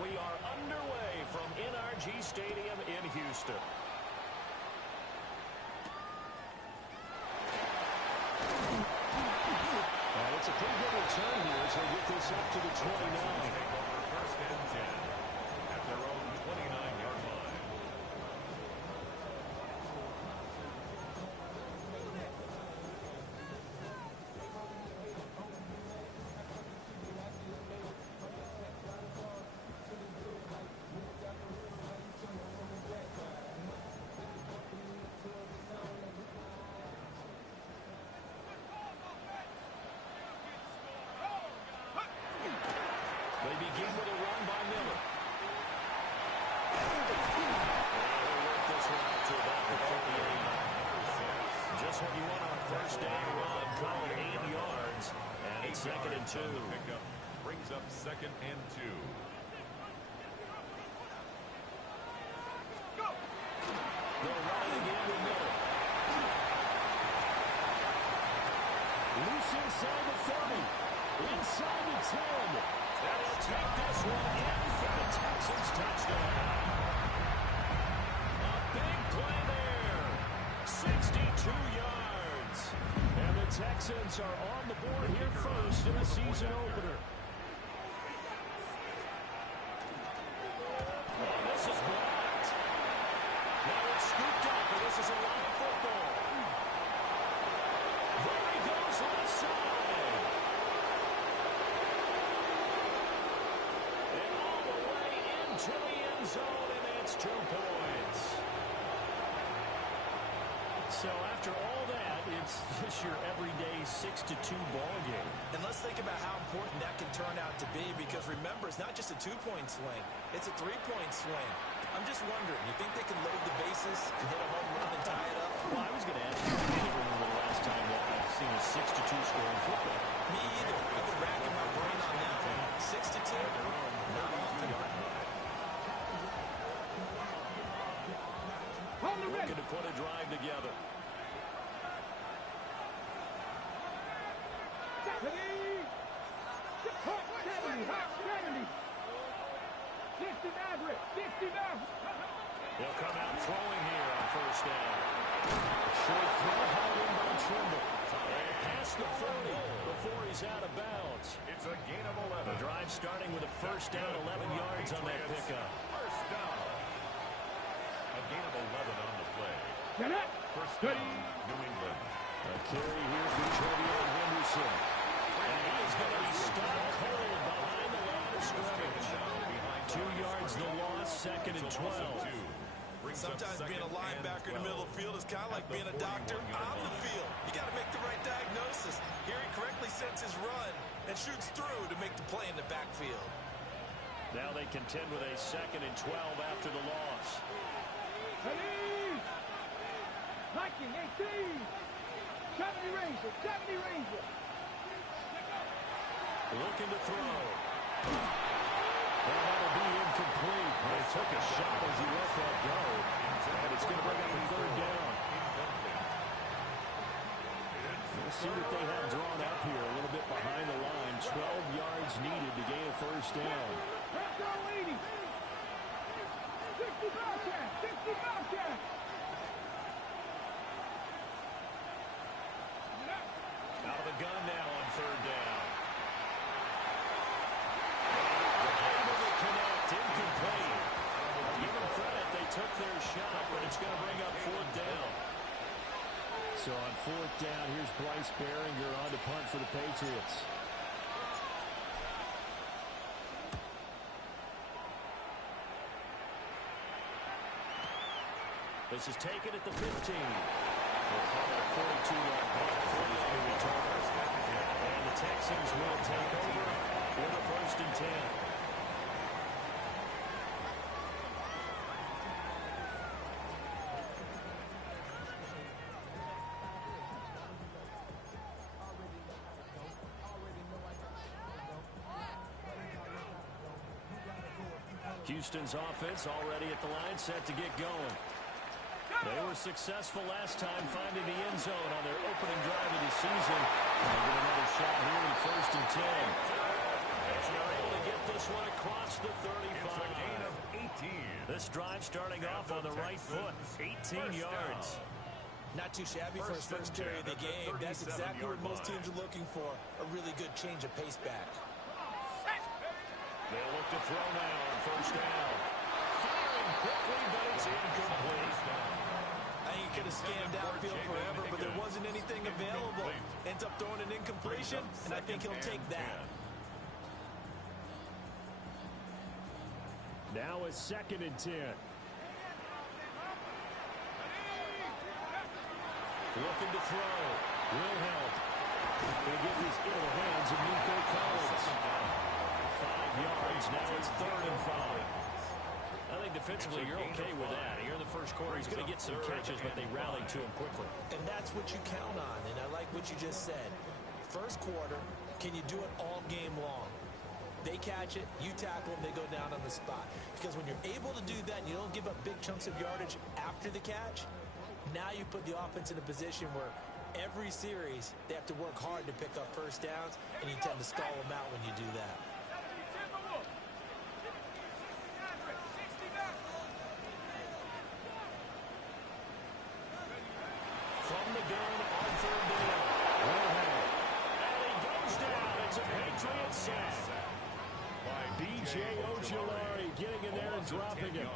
we are underway from NRG Stadium in Houston. It's a pretty good return here as they get this up to the 29. First and 10 at their own 29-yard line. They begin with a run by Miller. They'll work this one out to about the 38. Just what you want on a first down run. Call it 8 yards. And it's 2nd and 2. The pickup brings up 2nd and 2. They'll run it again with Miller. Loose inside the 30. Inside the 10. And he'll take this one in for the Texans touchdown. A big play there. 62 yards. And the Texans are on the board here first in the season opener. Oh, this is blocked. Now it's scooped up, and this is a live football. There he goes left side. To the end zone, and it's 2 points. So after all that, it's just your everyday 6-2 ball game. And let's think about how important that can turn out to be, because remember, it's not just a 2-point swing, it's a 3-point swing. I'm just wondering, you think they can load the bases and hit a home run and tie it up? Well, I was going to ask you, I can't remember the last time that I've seen a 6-2 score in football. Me either. I've been racking my brain on that one. 6-2? Not often. Looking to put a drive together. They'll come out throwing here on first down. Short throw held in by Trimble. And past the 30 before he's out of bounds. It's a gain of 11. The drive starting with a first down, 11 yards on that pickup. First down. A gain of 11 on the play. First down, New England. A carry here for TevHann Henderson. And he is going to be stopped cold behind the line of scrimmage. 2 yards the loss, 2nd and 12. Sometimes being a linebacker in the middle of the field is kind of like being a doctor on the field. You got to make the right diagnosis. Here he correctly sets his run and shoots through to make the play in the backfield. Now they contend with a 2nd and 12 after the loss. Viking 18. 70 Ranger. 70 Ranger. Looking to throw. Well, that'll be incomplete. They took a shot as he let that go. And it's going to bring up a 3rd down. We'll see what they have drawn up here. A little bit behind the line. 12 yards needed to gain a first down. 60 Bobcat. 60 Bobcat. Out of the gun now on 3rd down. Able to connect, incomplete. Give them credit, they took their shot, but it's going to bring up 4th down. So on 4th down, here's Bryce Behringer on to punt for the Patriots. This is taken at the 15. We'll call it a 42-yard punt, 40 return. And the Texans will take over with a 1st and 10. Houston's offense already at the line, set to get going. They were successful last time finding the end zone on their opening drive of the season. And they get another shot here in 1st and 10. And they're able to get this one across the 35. this drive starting off on the right foot. 18 yards. Not too shabby for his first carry of the game. That's exactly what most teams are looking for. A really good change of pace back. They'll look to throw now on first down. Firing quickly, but it's incomplete. I think he could have scanned downfield forever, but there wasn't anything available. Ends up throwing an incompletion, and I think he'll take that. Now a 2nd and 10. Looking to throw. Will help. He'll get this into the hands of Nico Collins. 5 yards. Now it's 3rd and 5. I think defensively you're okay with that. Here in the first quarter, he's going to get some catches, but they rallied to him quickly. And that's what you count on, and I like what you just said. First quarter, can you do it all game long? They catch it, you tackle them, they go down on the spot. Because when you're able to do that and you don't give up big chunks of yardage after the catch, now you put the offense in a position where every series they have to work hard to pick up first downs, and you tend to stall them out when you do that. From the gun on 3rd down. And he goes down. It's a Patriots sack. B.J. Ojulari getting in there and dropping it.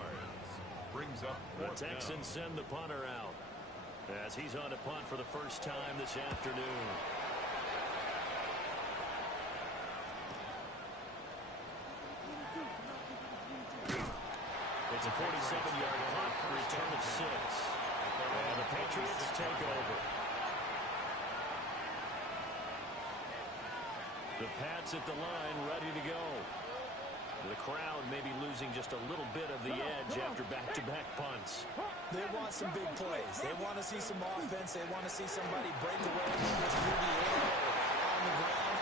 Brings up The Texans send the punter out as he's on to punt for the first time this afternoon. It's a 47-yard punt, return of 6. And the Patriots take over. The Pats at the line, ready to go. The crowd may be losing just a little bit of the edge after back-to-back punts. They want some big plays. They want to see some offense. They want to see somebody break away from this through the air on the ground.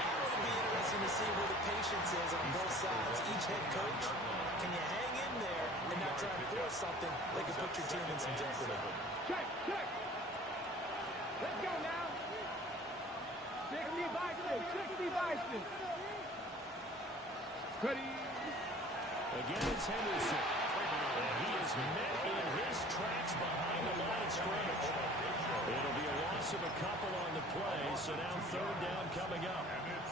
Now it'll be interesting to see where the patience is on both sides. Each head coach, can you hang in there and not try and force something that could put your team in some jeopardy? Check, check. Let's go now. 60 by 6, 60 by 6. Ready. Again, it's Henderson. And he is met in his tracks behind the line of scrimmage. It'll be a loss of a couple on the play, so now 3rd down coming up.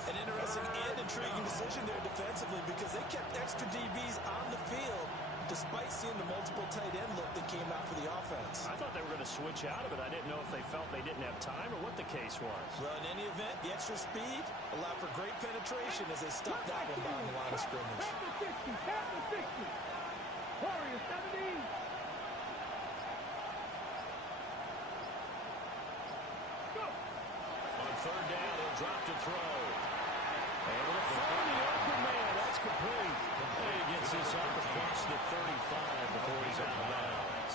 An interesting and intriguing decision there defensively because they kept extra DBs on the field despite seeing the multiple tight end look that came out for the offense. I thought they were going to switch out of it. I didn't know if they felt they didn't have time or what the case was. Well, in any event, the extra speed allowed for great penetration as they stopped that one behind the line of scrimmage. Tap the 60. Warriors 70. Go. On 3rd down, he'll drop to throw. Able to find the open man. That's complete. And he gets this up across the 35 before he's out of bounds.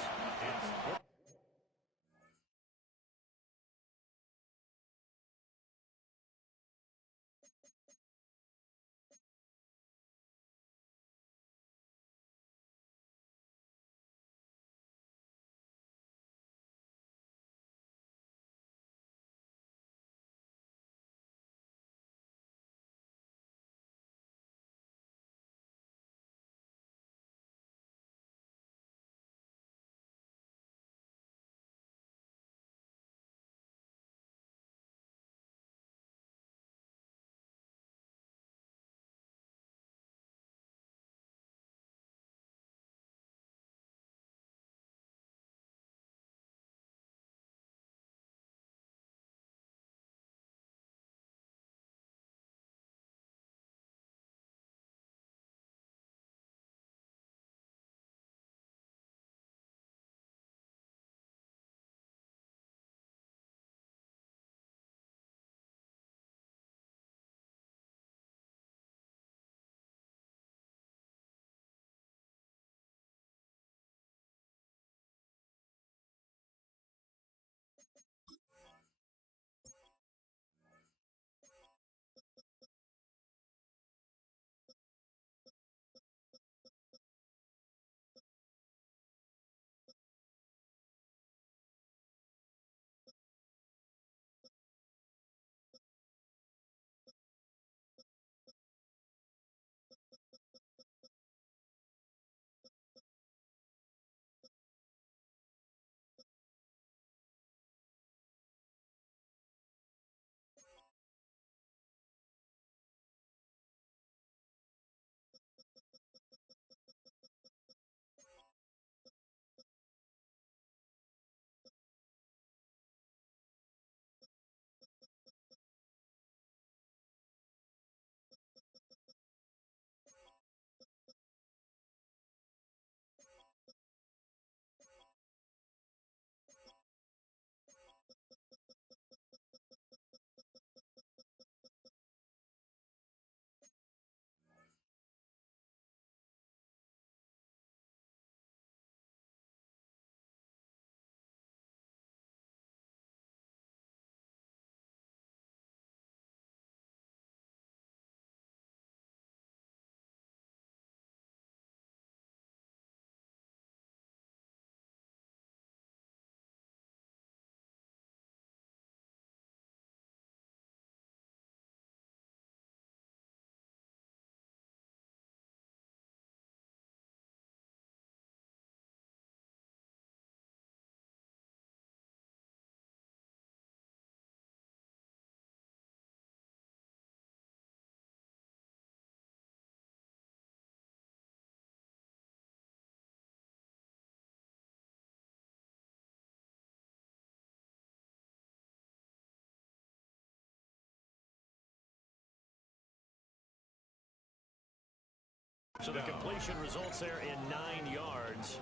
So the completion results there in 9 yards.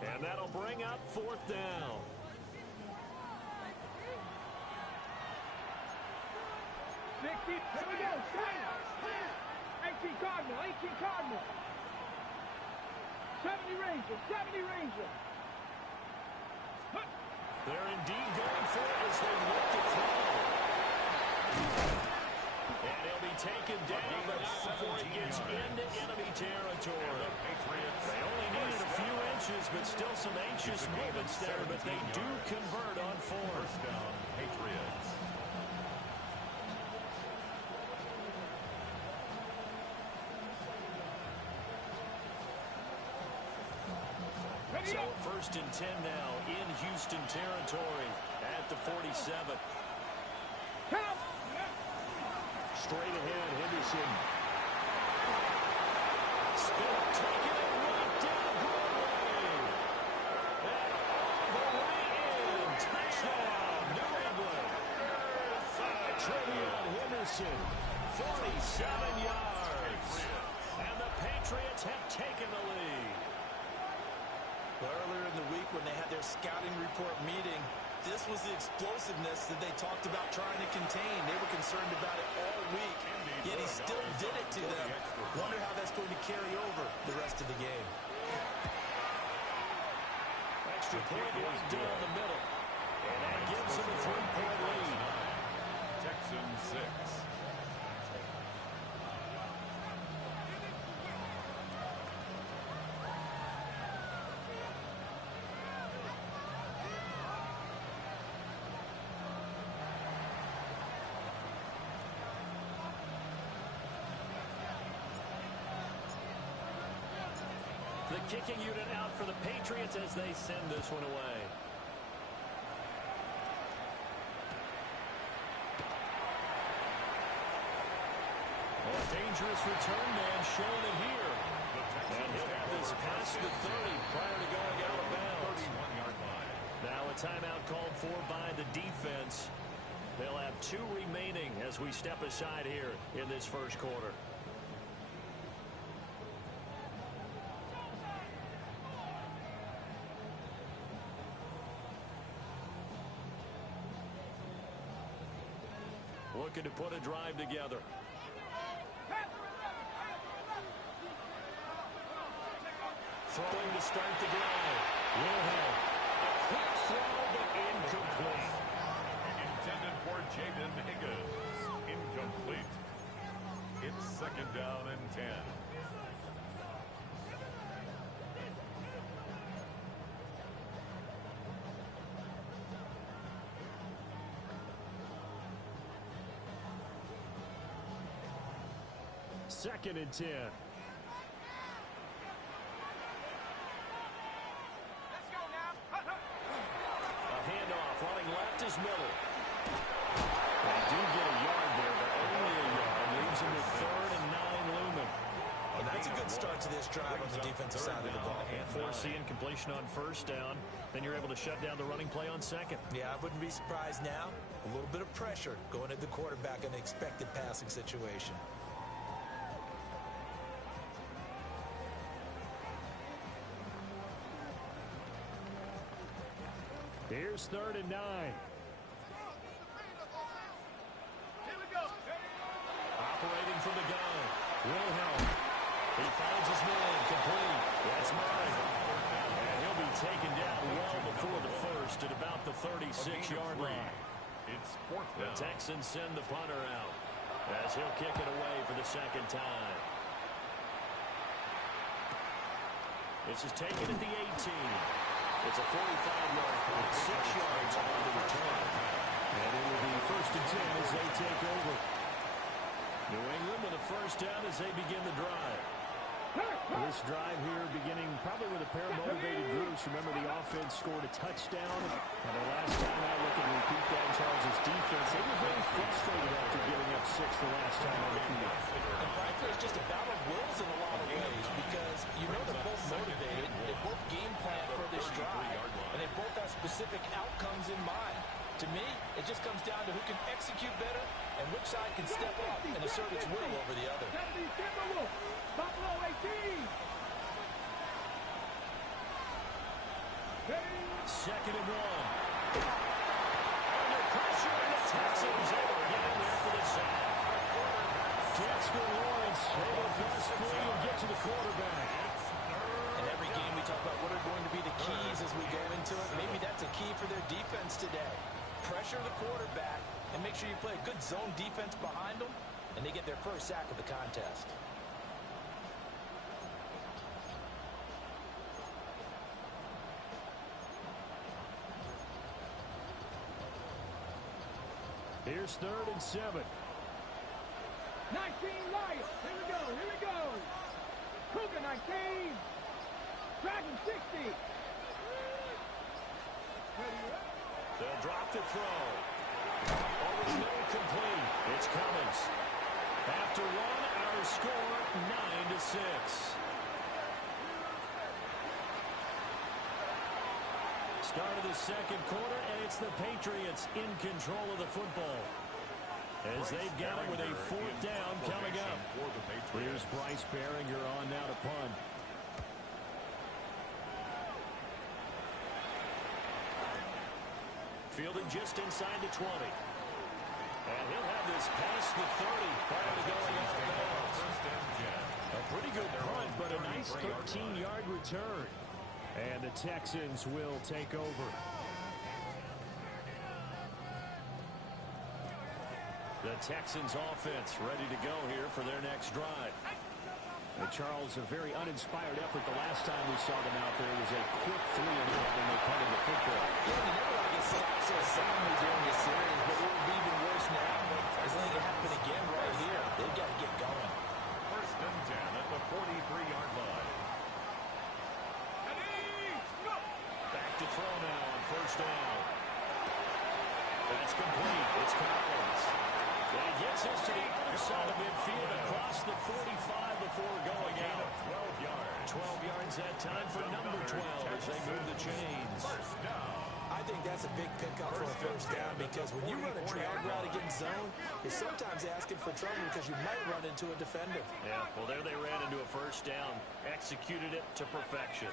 And that'll bring up 4th down. Here we go. 18 Cardinal. 18 Cardinal. 70 Ranger. 70 Ranger. They're indeed going for it as they look to throw. And he'll be taken down, but not before he gets into enemy territory. They only needed a few inches, but still some anxious moments there, but they do convert on 4th down, Patriots. So 1st and 10 now in Houston territory at the 47. Straight ahead, Henderson. Spin, taking it right down Broadway. And all the way in. Touchdown, New England. TevHann Henderson, 47 yards. And the Patriots have taken the lead. Earlier in the week when they had their scouting report meeting, this was the explosiveness that they talked about trying to contain. They were concerned about it all week, yet he still did it to them. Wonder how that's going to carry over the rest of the game. Extra point right down the middle. And that gives them a 3-point lead. Texans 6. The kicking unit out for the Patriots as they send this one away. A dangerous return man showing it here. And he'll have this past the 30 prior to going out of bounds. 31-yard line. Now a timeout called for by the defense. They'll have 2 remaining as we step aside here in this first quarter. Looking to put a drive together. Throwing to start the drive. Wilhelm. A quick throw, but incomplete. Intended for Jaden Higgins. Incomplete. It's 2nd down and 10. Second and 10. A handoff running left is Miller. They do get a yard there, but only a yard. Leaves them with 3rd and 9 looming. Well, that's a good start to this drive on the defensive side of the ball. Foreseeing completion on 1st down. Then you're able to shut down the running play on 2nd. Yeah, I wouldn't be surprised now. A little bit of pressure going at the quarterback in the expected passing situation. Here's 3rd and 9. Operating from the gun. Wilhelm. He finds his man. Complete. That's mine. And he'll be taken down well before the first at about the 36-yard line. It's 4th down. The Texans send the punter out as he'll kick it away for the 2nd time. This is taken at the 18. It's a 45-yard punt, 6 yards on the return. And it will be 1st and 10 as they take over. New England with a 1st down as they begin the drive. This drive here beginning probably with a pair of motivated groups. Remember, the offense scored a touchdown. And the last time I look and repeat that in Charles' defense, they were very frustrated after giving up 6 the last time on the field. And frankly, it's just a battle of wills in a lot of ways because you know they're both motivated. They both game plan for this drive, and they both have specific outcomes in mind. To me, it just comes down to who can execute better and which side can step up and assert its will over the other. Buffalo 18. second and 1. Under pressure, and the Texans able to get in there for the sack. Dexter Lawrence able to bust free and get to the quarterback. In every game we talk about what are going to be the keys as we go into it. Maybe that's a key for their defense today. Pressure the quarterback and make sure you play a good zone defense behind them, and they get their first sack of the contest. Here's 3rd and 7. 19 Lions. Here we go. Here we go. Cougar 19. Dragon 60. They'll drop the throw. Over the middle, complete. It's Cummins. After 1, our score 9-6. Start of the second quarter, and it's the Patriots in control of the football, as they've got it with a 4th down coming up. Here's Bryce Behringer on now to punt. Fielding just inside the 20. And he'll have this past the 30 prior to going out of bounds. A pretty good punt, but a nice 13-yard return. And the Texans will take over. The Texans offense ready to go here for their next drive. And Charles, a very uninspired effort the last time we saw them out there. It was a quick 3-and-out when they punted the football. Yeah, you never want to get stopped so soundly during the series, but it would be even worse now. As letting it happen again right here. They've got to get going. 1st and 10 at the 43-yard line. Back to throw now on 1st down. That's complete. It's Collins. And he gets us to the other side of midfield across the 45 before going out. 12 yards. 12 yards that time for number 12 as they move the chains. I think that's a big pickup for a 1st down, because when you run a drag route against zone, you're sometimes asking for trouble because you might run into a defender. Yeah, well, there they ran into a 1st down. Executed it to perfection.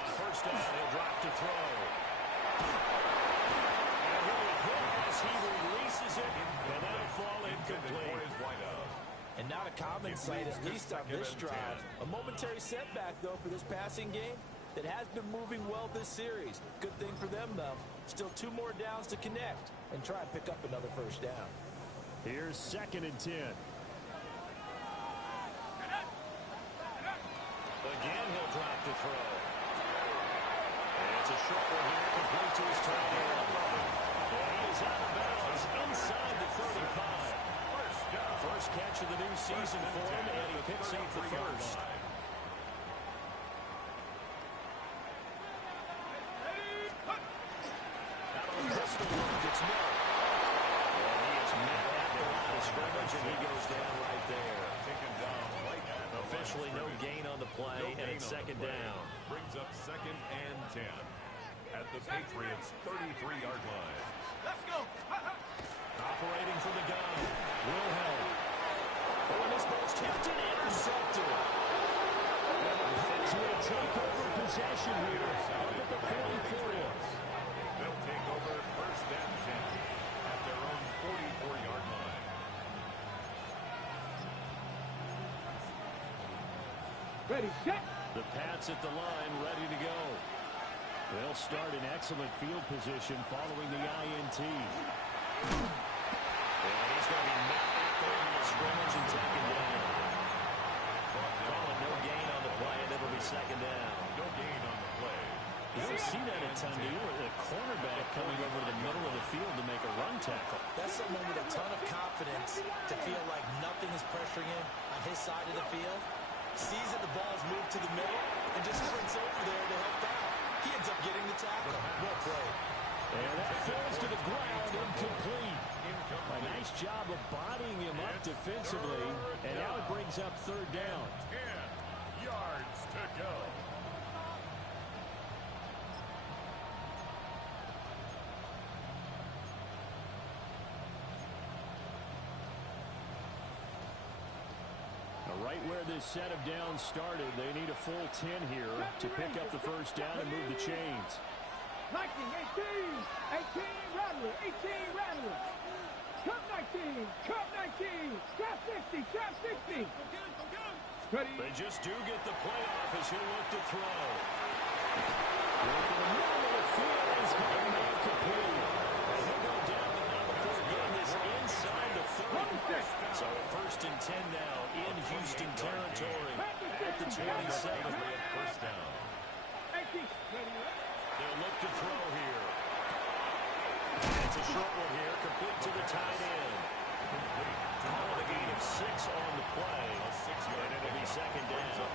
On 1st down, he'll drop to throw. And he'll hit as he releases it, and that'll fall incomplete. And not a common sight, at least on this drive. A momentary setback, though, for this passing game that has been moving well this series. Good thing for them, though. Still 2 more downs to connect and try and pick up another 1st down. Here's 2nd and 10. Again, he'll drop to throw. And it's a short one here, complete to his tight end. And he is out of bounds inside the 35. First catch of the new season for him, and he picks up the 1st. Out on the pistol, it's Miller. And he is met at the line of scrimmage, and he goes down right there. Officially no gain on the play, and it's 2nd down. Brings up 2nd and 10 at the Patriots' 33-yard line. Let's go. Operating from the gun, Wilhelm. Oh, and this ball's tipped and intercepted. And the Pats will take over possession here up at the 44. They'll take over 1st and 10 at their own 44-yard line. Ready, set. The Pats at the line, ready to go. They'll start in excellent field position following the INT. And he's going to be met at the line of scrimmage and taken down. Calling no gain on the play, and it'll be 2nd down. No gain on the play. You don't see that a ton, do you? A cornerback coming over to the middle of the field to make a run tackle. That's someone with a ton of confidence to feel like nothing is pressuring him on his side of the field. Sees that the ball's moved to the middle and just sprints over there to help out. He ends up getting the tackle. Well played. And that falls to the ground, incomplete. A nice job of bodying him up defensively, and now it brings up 3rd down. 10 yards to go. Right where this set of downs started, they need a full 10 here to pick up the first down and move the chains. 19, 18, 18, Rattler, 18, Rattler. Cup 19, Cup 19, Trap 60, Trap 60. Ready. They just do get the play off as he'll look to throw. Working the middle of the field, he's going to make complete. And he'll go down the number 4 game is inside the 30. So a first and 10 now in Houston territory at the 27. First down. 18. They'll look to throw here. It's a short one here, complete to the tight end. Call a gain of 6 on the play. And it'll be second down.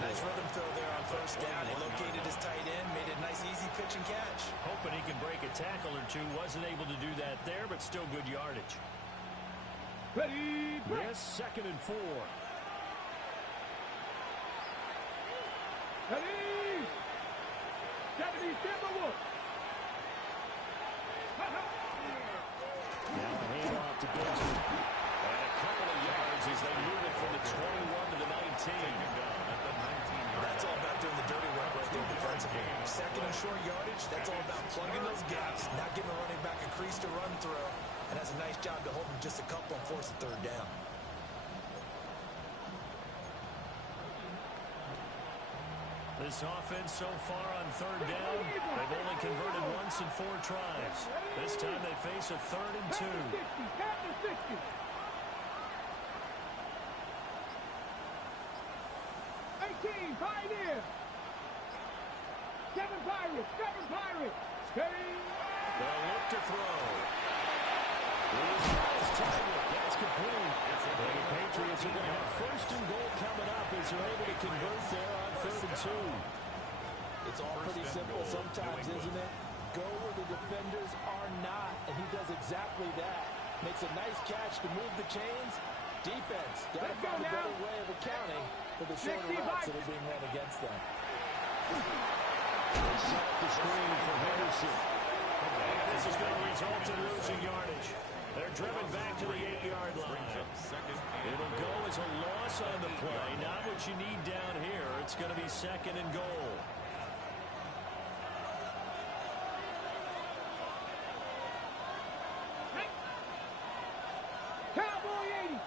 Nice rhythm throw there on first down. He located his tight end, made it a nice, easy pitch and catch. Hoping he can break a tackle or two. Wasn't able to do that there, but still good yardage. Ready. Yes, second and 4. Ready. 70 Timberwolves. Now a handoff to Benjamin. And a couple of yards as they move it from the 21 to the 19. That's all about doing the dirty work right there defensively. Second and short yardage, that's all about plugging those gaps, not giving a running back a crease to run through, and has a nice job to hold him just a couple and force a third down. This offense so far on third down, they've only converted once in 4 tries. This time they face a 3rd and 2. 60. 18, Pioneer. 7 Pirates. Steady. They'll look to throw. That's complete. The Patriots are going to have first and goal coming up as they're able to convert there on 3rd and 2. It's all pretty simple sometimes, isn't it? Go where the defenders are not, and he does exactly that. Makes a nice catch to move the chains. Defense, got to find a better way of accounting for the shorter routes that are being run against them. They set up the screen for Henderson. And this is going to result in losing yardage. They're driven back to the 8-yard line. It'll go as a loss on the play. Not what you need down here. It's going to be second and goal. Cowboy 80.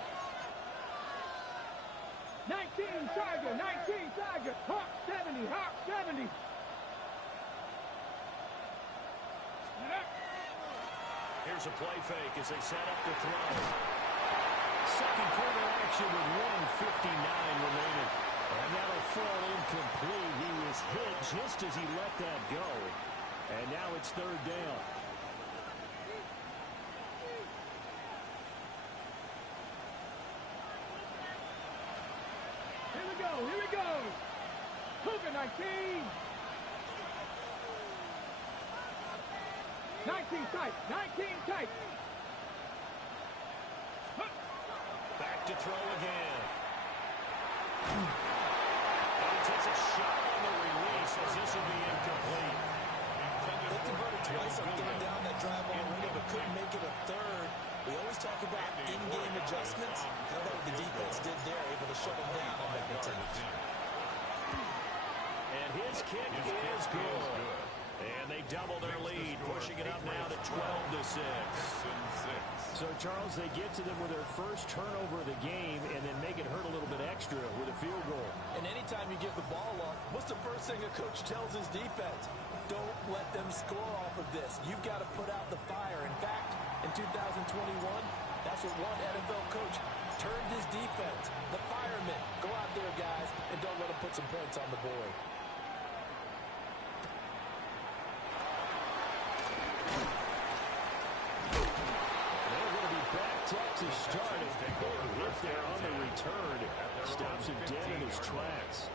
19 Tiger. Hawk 70. Here's a play fake as they set up to throw. Second quarter action with 1:59 remaining. And that'll fall incomplete. He was hit just as he let that go. And now it's 3rd down. Here we go. Cougar 19. 19 tight. Back to throw again. And he takes a shot on the release as this will be incomplete. They converted twice on 3rd down that drive already, but couldn't make it a 3rd. We always talk about in-game adjustments. How about what the defense did there, able to shut them down on that attempt. And his kick is good. And they double their lead, pushing it up now to 12-6. So, Charles, they get to them with their first turnover of the game and then make it hurt a little bit extra with a field goal. And anytime you give the ball up, what's the first thing a coach tells his defense? Don't let them score off of this. You've got to put out the fire. In fact, in 2021, that's what one NFL coach turned his defense. The firemen. Go out there, guys, and don't let them put some points on the board. To start it, hit there on the return. Stops him dead in his tracks.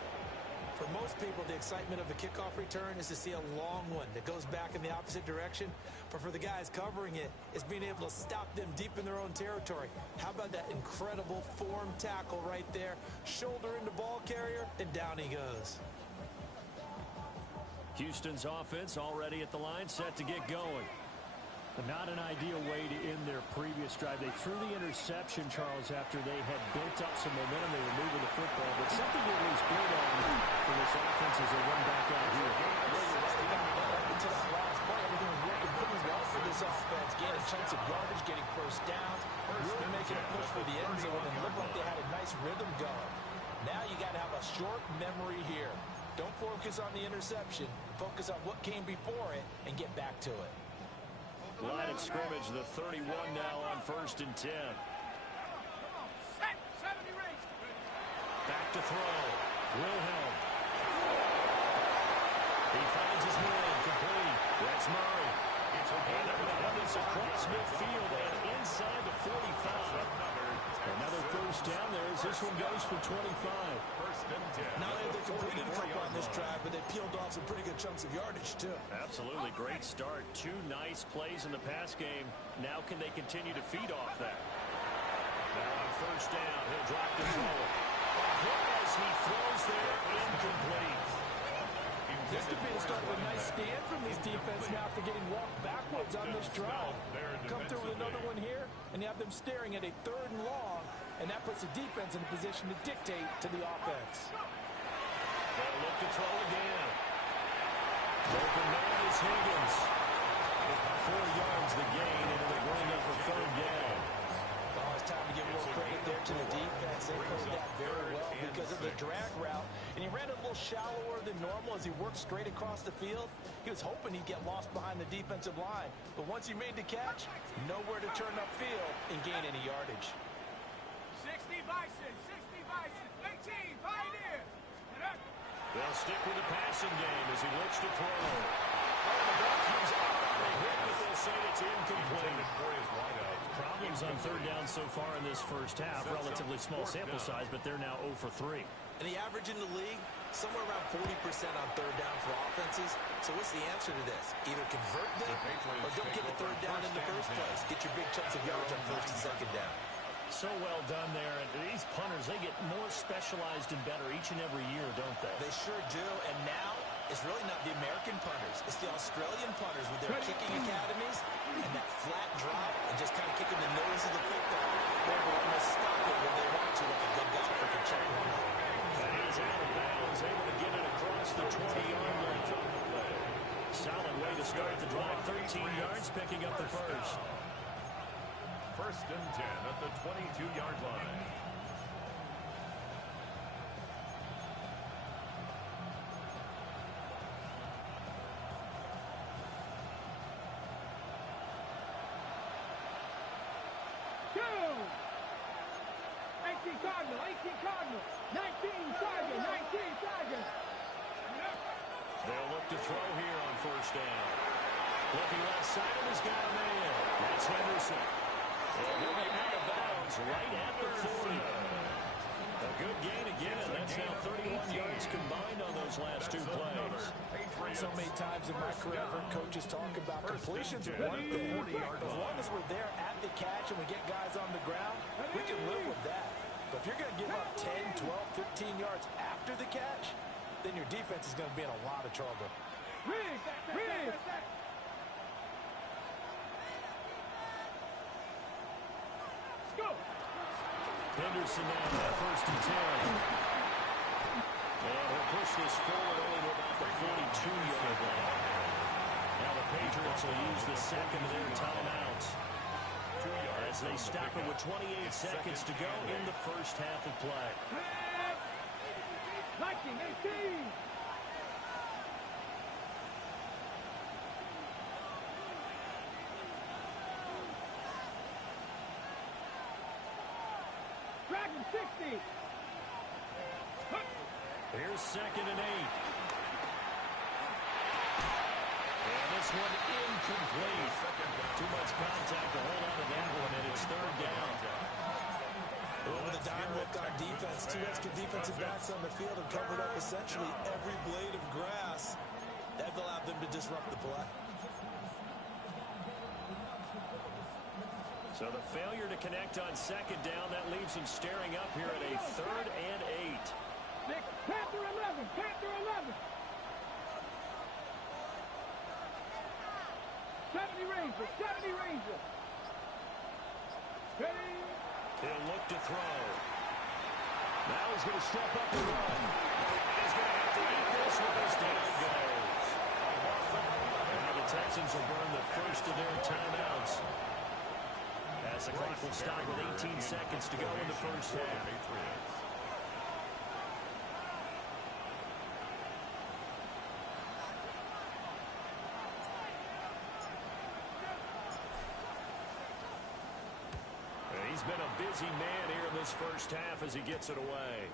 For most people, the excitement of the kickoff return is to see a long one that goes back in the opposite direction. But for the guys covering it, it's being able to stop them deep in their own territory. How about that incredible form tackle right there? Shoulder into ball carrier, and down he goes. Houston's offense already at the line, set to get going. Not an ideal way to end their previous drive. They threw the interception, Charles, after they had built up some momentum. They were moving the football, but something to at least build on for this offense as they run back out here. Until that last play, everything was working pretty well for this offense. Gaining chunks of yardage, getting first downs, really making a push for the end zone, and looked like they had a nice rhythm going. Now you got to have a short memory here. Don't focus on the interception. Focus on what came before it and get back to it. Line of scrimmage, the 31 now on 1st and 10. Back to throw. Wilhelm. He finds his man, complete. That's Murray. And they're going to have this across midfield and inside the 45. Another first down there as this one goes for 25. Not only have they completed a couple on this drive, but they peeled off some pretty good chunks of yardage, too. Absolutely. Great start. 2 nice plays in the pass game. Now can they continue to feed off that? Now on first down, he'll drop the throw. As he throws there, incomplete. This could be the start of a nice stand from this defense now after getting walked backwards on this drive. Come through with another one here, and you have them staring at a 3rd and long, and that puts the defense in a position to dictate to the offense. They'll look to throw again. Open man is Higgins. 4 yards the gain, and it'll bring up a 3rd down. Oh, it's time to give a little credit there to the defense. They played that very well because of the drag route. And he ran a little shallower than normal as he worked straight across the field. He was hoping he'd get lost behind the defensive line. But once he made the catch, nowhere to turn upfield and gain any yardage. 60 Bison, 18, Pioneer. They'll stick with the passing game as he looks to throw. The ball comes out on the hit, but they'll say it's incomplete. Problems on 3rd down so far in this first half. Relatively small sample size, but they're now 0 for 3. And the average in the league, somewhere around 40% on 3rd down for offenses. So what's the answer to this? Either convert them or don't get the 3rd down in the first place. Get your big chunks of yardage on 1st and 2nd down. So well done there. And these punters, they get more specialized and better each and every year, don't they? They sure do. And now it's really not the American punters. It's the Australian punters with their kicking academies and that flat drop and just kind of kicking the nose of the football. They're going to stop it when they want to like a good golfer can check one out. That is out of bounds, able to get it across the 20-yard line. Solid way to start the drive. 13 yards, picking up the first. 1st and 10 at the 22-yard line. Cardinal, 19 Charger. They'll look to throw here on first down. Looking left side of his got a man. That's Henderson. And he'll be out of bounds right at the 40. A good gain again. That's now 31 yards combined on those last 2 plays. So many times in my career, I've heard coaches talk about completions are one thing. As long as we're there at the catch and we get guys on the ground, we can live with that. But if you're going to give up 10, 12, 15 yards after the catch, then your defense is going to be in a lot of trouble. Riggs! Go! Henderson now at 1st and 10. And he'll push this forward only to about the 42-yard line. Now the Patriots will use the second of their timeouts as they stop it with 28 seconds to go in the first half of play. 19-18. Dragon 60. Here's 2nd and 8. And this one incomplete. Too much contact to hold on to that one, and it's 3rd down. Over the dime look on defense, 2 extra defensive backs on the field have covered up essentially every blade of grass. That allowed them to disrupt the play. So the failure to connect on 2nd down, that leaves them staring up here at a 3rd and 8. Panther 11. 70 Ranger, 70 Ranger. Ready? He'll look to throw. Now he's going to step up and run. He's going to have to eat this one as down goes. Now the Texans will burn the first of their timeouts, as the clock will stop with 18 seconds to go in the first half. He's been a busy man here in this first half as he gets it away.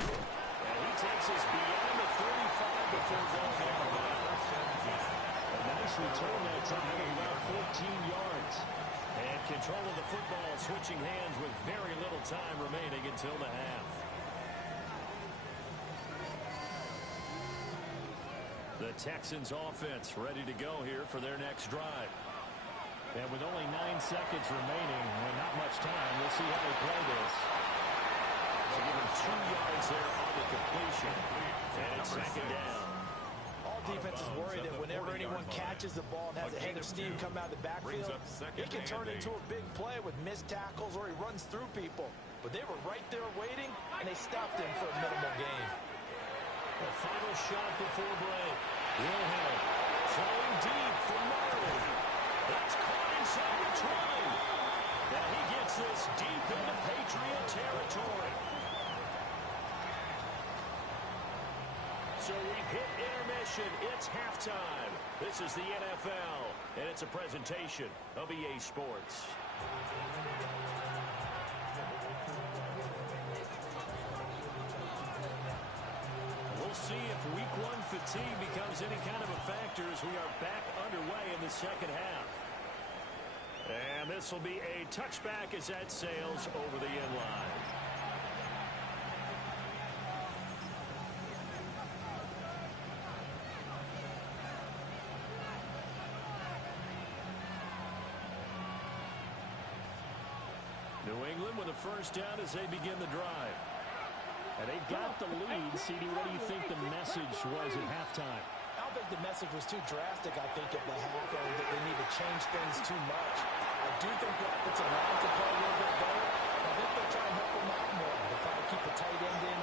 And he takes us beyond the 35 before going out of bounds. A nice return that time of about 14 yards. And control of the football switching hands with very little time remaining until the half. The Texans offense ready to go here for their next drive. And with only 9 seconds remaining and not much time, we'll see how they play this. So give him 2 yards there on the completion. And it's second down. All defenses worry that whenever anyone catches the ball and has a head of steam come out of the backfield, it can turn into a big play with missed tackles or he runs through people. But they were right there waiting, and they stopped him for a minimal gain. The final shot before break. Wilhelm throwing deep for Marley. That's caught inside the 20. And he gets this deep into Patriot territory. So we've hit intermission. It's halftime. This is the NFL, and it's a presentation of EA Sports. We'll see if week 1 fatigue becomes any kind of a factor as we are back underway in the second half. And this will be a touchback as that sails over the end line. New England with a first down as they begin the drive. And they've got the lead. CD, what do you think the message was at halftime? I don't think the message was too drastic, I think, at the half, or that they need to change things too much. I do think the offensive line can play a little bit better. I think they'll try and help them out more. They'll probably keep a tight end in.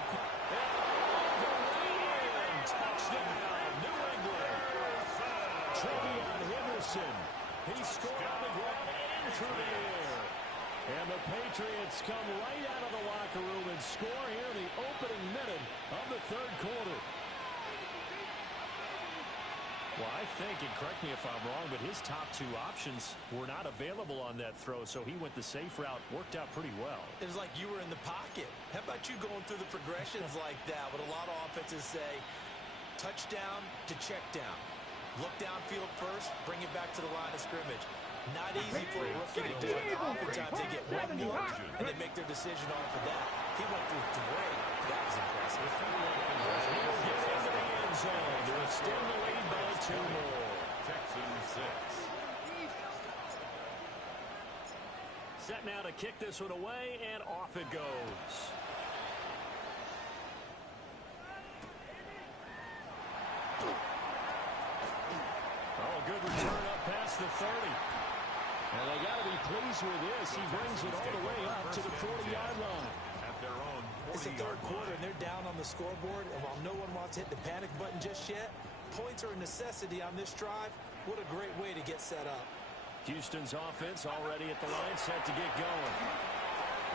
Touchdown, New England. TevHann Henderson. He scored on the ground and through the air. And the Patriots come right out of the locker room and score here in the opening minute of the third quarter. Well, I think, and correct me if I'm wrong, but his top 2 options were not available on that throw, so he went the safe route, worked out pretty well. It was like you were in the pocket. How about you going through the progressions like that? What a lot of offenses say, touchdown to check down. Look downfield first, bring it back to the line of scrimmage. Not easy for a rookie to do it. Oftentimes they get one look and they make their decision off of that. He went through 3. That was impressive. He'll get into the end zone to extend the lead by 2 more. Texans 6. Set now to kick this one away, and off it goes. Oh, a good return up past the 30. And they got to be pleased with this. He brings it all the way up to the 40-yard line. At their own 40-yard It's the third quarter, and they're down on the scoreboard. And while no one wants to hit the panic button just yet, points are a necessity on this drive. What a great way to get set up. Houston's offense already at the line, set to get going.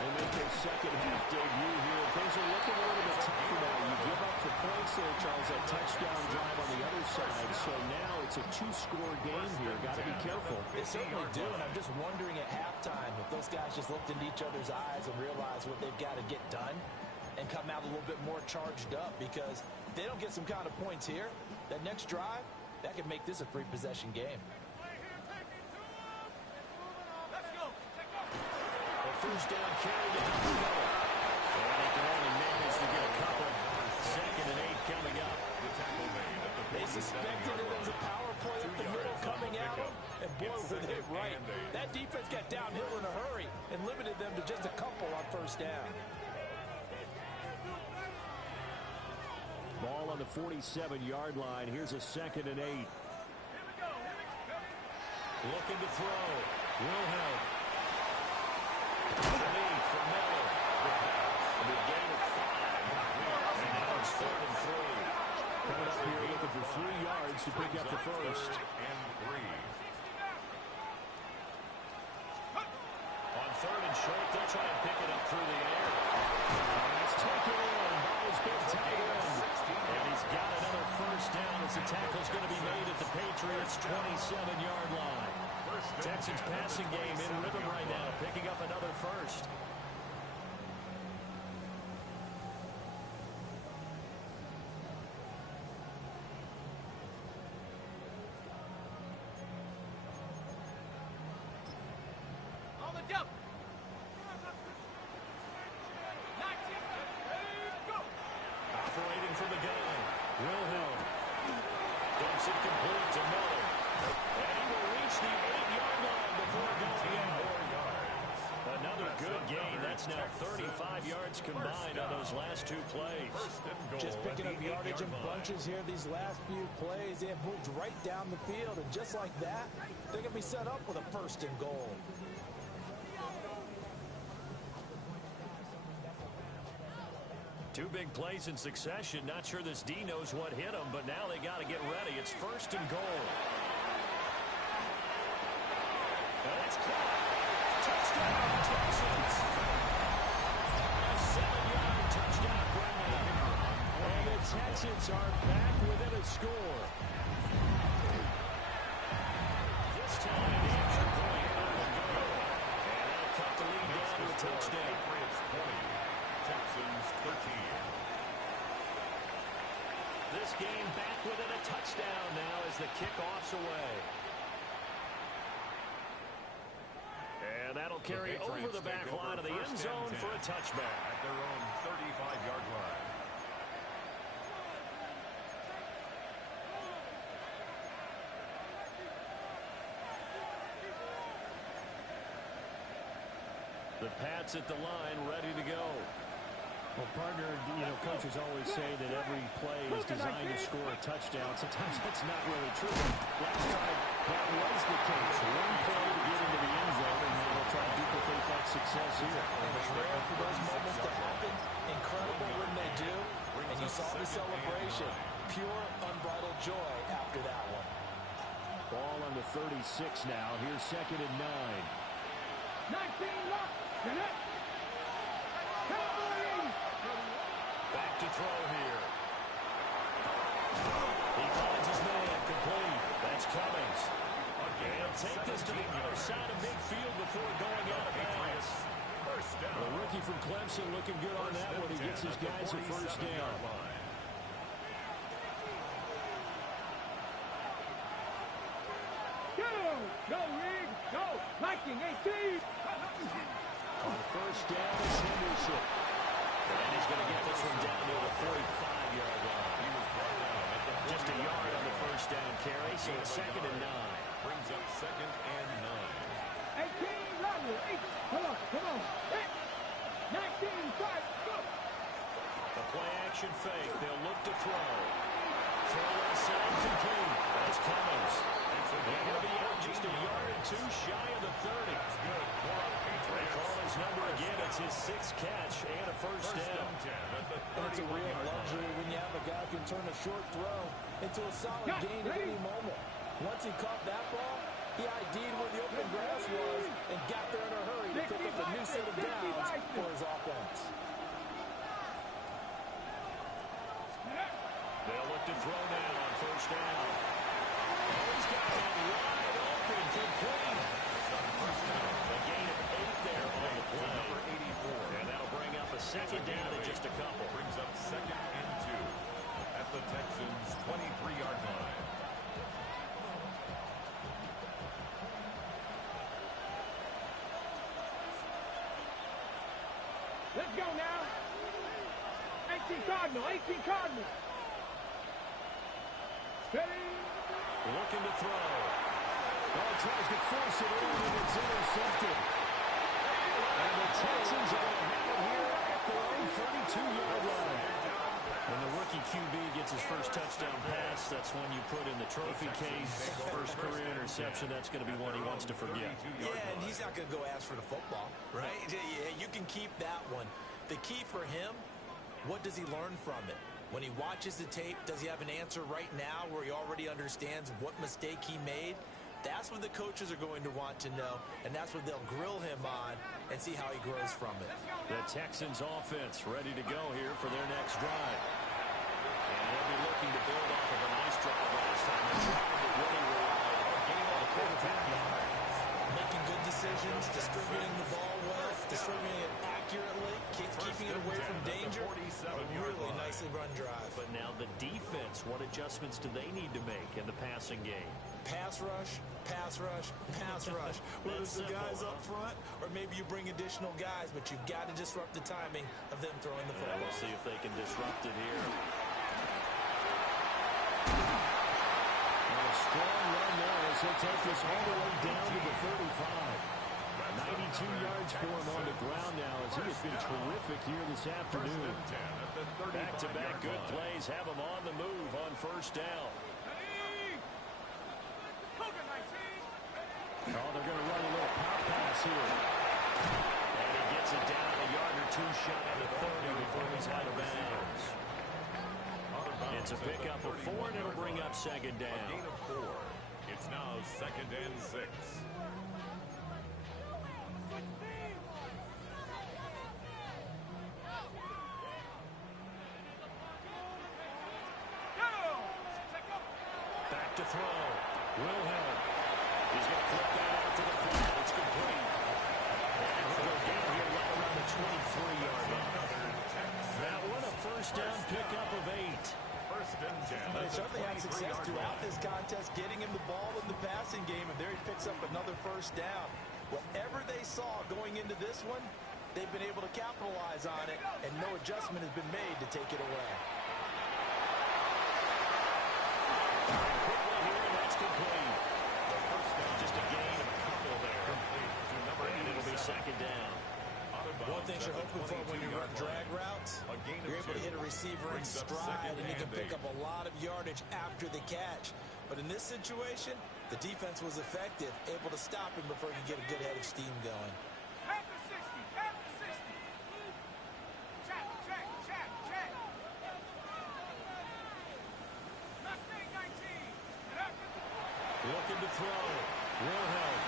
They make their second half debut here. Things are looking a little bit tougher now. You give up the points there, Charles, that touchdown drive on the other side. So now it's a 2-score game here. Got to be careful. They certainly do, and I'm just wondering at halftime if those guys just looked into each other's eyes and realized what they've got to get done and come out a little bit more charged up, because if they don't get some kind of points here, that next drive, that could make this a 3-possession game. First down carry down the middle. And he can only manage to get a couple. 2nd and 8 coming up. They suspected it was a power play up the middle coming at them, and boy, were they right. That defense got downhill in a hurry and limited them to just a couple on first down. Ball on the 47-yard line. Here's a 2nd and 8. Looking to throw. Wilhelm. Underneath for Miller. The gain of 5. And now it's 3rd and 3. Coming up here looking for 3 yards to pick up the first. 3rd and 3. On 3rd and short, they'll try and pick it up through the air. And it's taken in by his big tight end. And he's got another first down as the tackle's going to be made at the Patriots' 27-yard line. Texans passing game in rhythm right now, picking up another first. On the jump. Operating from the gun. Wilhelm. Dumps it complete to Miller. And he will reach the 8-yard line before going out. Another good gain. That's now 35 yards combined on those last 2 plays. Just picking up yardage in bunches here these last few plays. They have moved right down the field, and just like that, they're going to be set up with a 1st and goal. Two big plays in succession. Not sure this D knows what hit him, but now they got to get ready. It's 1st and goal. That's caught. Touchdown, Texans. A 7-yard touchdown run. And the Texans are back within a score. This time, the extra point on the go. And they'll cut the lead down to a touchdown. Patriots 20. Texans 13. This game back within a touchdown now as the kickoff's away. And that'll carry over the back line of the end zone for a touchback. At their own 35-yard line. The Pats at the line, ready to go. Well, partner, coaches always say that every play is designed to score a touchdown. Sometimes that's not really true. Last time, that was the case. One play to get into the end zone, and now they'll try to duplicate that success here. And it's rare for those moments to happen. Incredible when they do. And you saw the celebration. Pure, unbridled joy after that one. Ball on the 36 now. Here's 2nd and 9. 19 left. Back to throw here. He finds his man complete. That's Cummings. He'll take this to the other side of midfield before going out of bounds. First down. The rookie from Clemson looking good on that one. He gets his guys a first down. Go, Reed. Go. Liking 18. On first down, it's Henderson. And he's going to get this one down to the 45-yard line. He was brought down at the Just a yard on the first down carry, so it's 2nd and 9. Brings up 2nd and 9. 18, level. Come on. 19, fight. Go. A play action fake. They'll look to throw. Throw left side complete. That's Cummings. They're going to be out just a yard or 2 shy of the 30. Good. They call his number again. It's his 6th catch and a first down. And it's a real luxury when you have a guy who can turn a short throw into a solid gain at any moment. Once he caught that ball, he ID'd where the open grass was and got there in a hurry to pick up a new set of downs for his offense. They'll look to throw now on first down. Oh, he's got it wide open, complete. A gain of 8 there on the play. Number 84. And that'll bring up a 2nd down in just a couple. Brings up 2nd and 2 at the Texans' 23-yard line. Let's go now. 18 Cardinal. Ready? Looking to throw. Ball tries to force it in, and it's intercepted. And the Texans are going to have it here at their own 32-yard line. And the rookie QB gets his first touchdown pass, that's one you put in the trophy case. First career interception, that's going to be one he wants to forget. Yeah, and he's not going to go ask for the football, right? Yeah, you can keep that one. The key for him, what does he learn from it? When he watches the tape, does he have an answer right now where he already understands what mistake he made? That's what the coaches are going to want to know, and that's what they'll grill him on and see how he grows from it. The Texans offense ready to go here for their next drive. And they'll be looking to build off of a nice drive last time. They tried to really rely on the quarterback. Making good decisions, distributing the ball well, distributing it accurately, keeping it away from danger. A really nicely run drive. But now the defense, what adjustments do they need to make in the passing game? Pass rush, pass rush, pass rush. Whether it's the guys up front or maybe you bring additional guys, but you've got to disrupt the timing of them throwing the football. We'll see if they can disrupt it here. A strong run there as he'll take this all the way down to the 35. 92 yards for him on the ground now as he has been terrific here this afternoon. Back-to-back good plays have him on the move on first down. Oh, they're going to run a little pop pass here. And he gets it down a yard or two shy of the 30 before he's out of bounds. It's a pickup of 4, and it'll bring up second down. A gain of 4. It's now 2nd and 6. Back to throw. Wilhelm. He's going to flip that out to the flat. It's complete. And for the game here, right around the 23-yard line. That one a first down pickup of 8. But they certainly had success throughout this contest, getting him the ball in the passing game, and there he picks up another first down. Whatever they saw going into this one, they've been able to capitalize on it, and no adjustment has been made to take it away. Quickly here, and that's complete. Just a gain of a couple there. And it'll be second down. One thing you're hoping for when you run drag routes, you're able to hit a receiver in stride, and you can pick up a lot of yardage after the catch. But in this situation, the defense was effective, able to stop him before he could get a good head of steam going. After 60, after 60. Check. Mustang 19. Looking to throw. Wilhelm.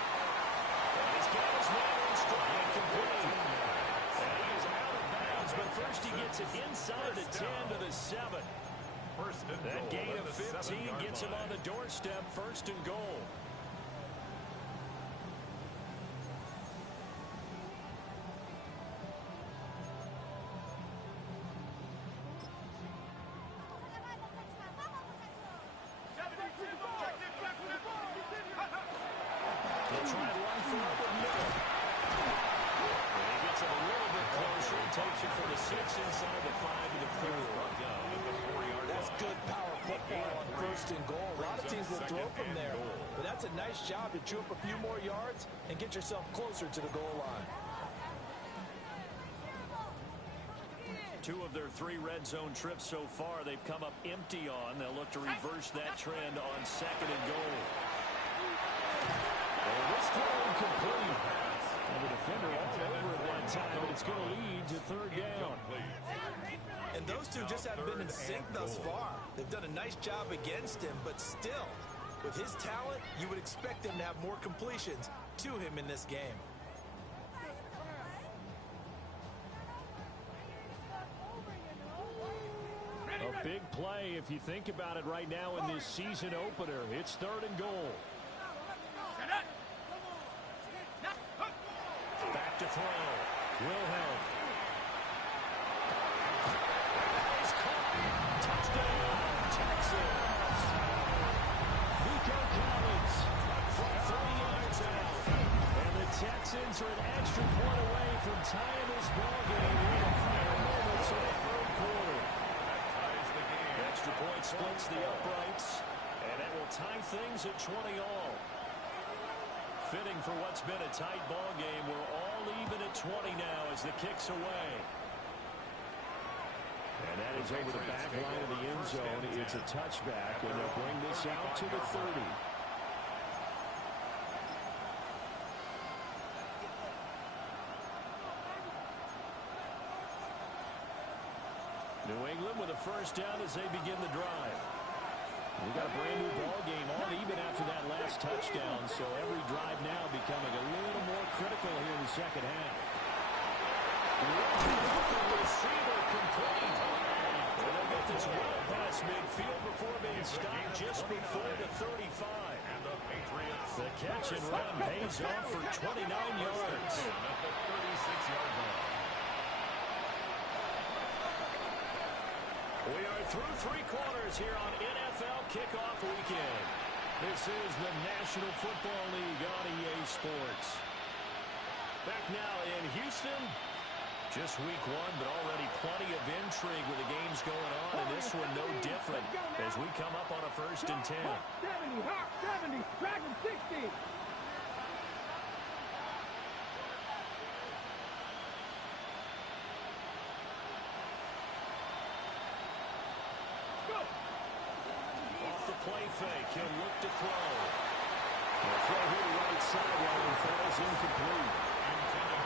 He's got his man on strike. Complete. And he is out of bounds, but first he gets it inside the 10 to the 7. That gain of 15 gets him on the doorstep, first and goal. They'll try and run for it middle. And he gets it a little bit closer and takes it from the 6 inside the 5 to the 4. That's good power football on first and goal. A lot of teams will throw from there, but that's a nice job to chew up a few more yards and get yourself closer to the goal line. 2 of their 3 red zone trips so far they've come up empty on. They'll look to reverse that trend on second and goal. And this throw incomplete. And the defender all over it that time, but it's going to lead to third down. And those two just haven't been in sync thus far. They've done a nice job against him, but still, with his talent, you would expect him to have more completions to him in this game. A big play if you think about it right now in this season opener. It's third and goal. Back to throw. Wilhelm. Touchdown, Texans. Nico Collins from 30 yards out. And the Texans are an extra point away from tying this ballgame in the final moments of the third quarter. Extra point splits the uprights, and it will tie things at 20 all. Fitting for what's been a tight ball game. We're all even at 20 now as the kick's away. And that is over the back line of the end zone. It's a touchback, and they'll bring this out to the 30. New England with a first down as they begin the drive. We've got a brand new ball game on even after that last touchdown, so every drive now becoming a little more critical here in the second half. Receiver complete. And they'll get this well past midfield before being stopped just before the 35. And the Patriots. The catch and run pays off for 29 yards. At the 36-yard line. We are through three quarters here on NFL Kickoff Weekend. This is the National Football League on EA Sports. Back now in Houston. Just week one, but already plenty of intrigue with the games going on, and this one no different as we come up on a 1st and 10. 70, Hawk 70, Dragon 60. Go. Off the play fake, he'll look to throw. The throw here right sideline falls incomplete.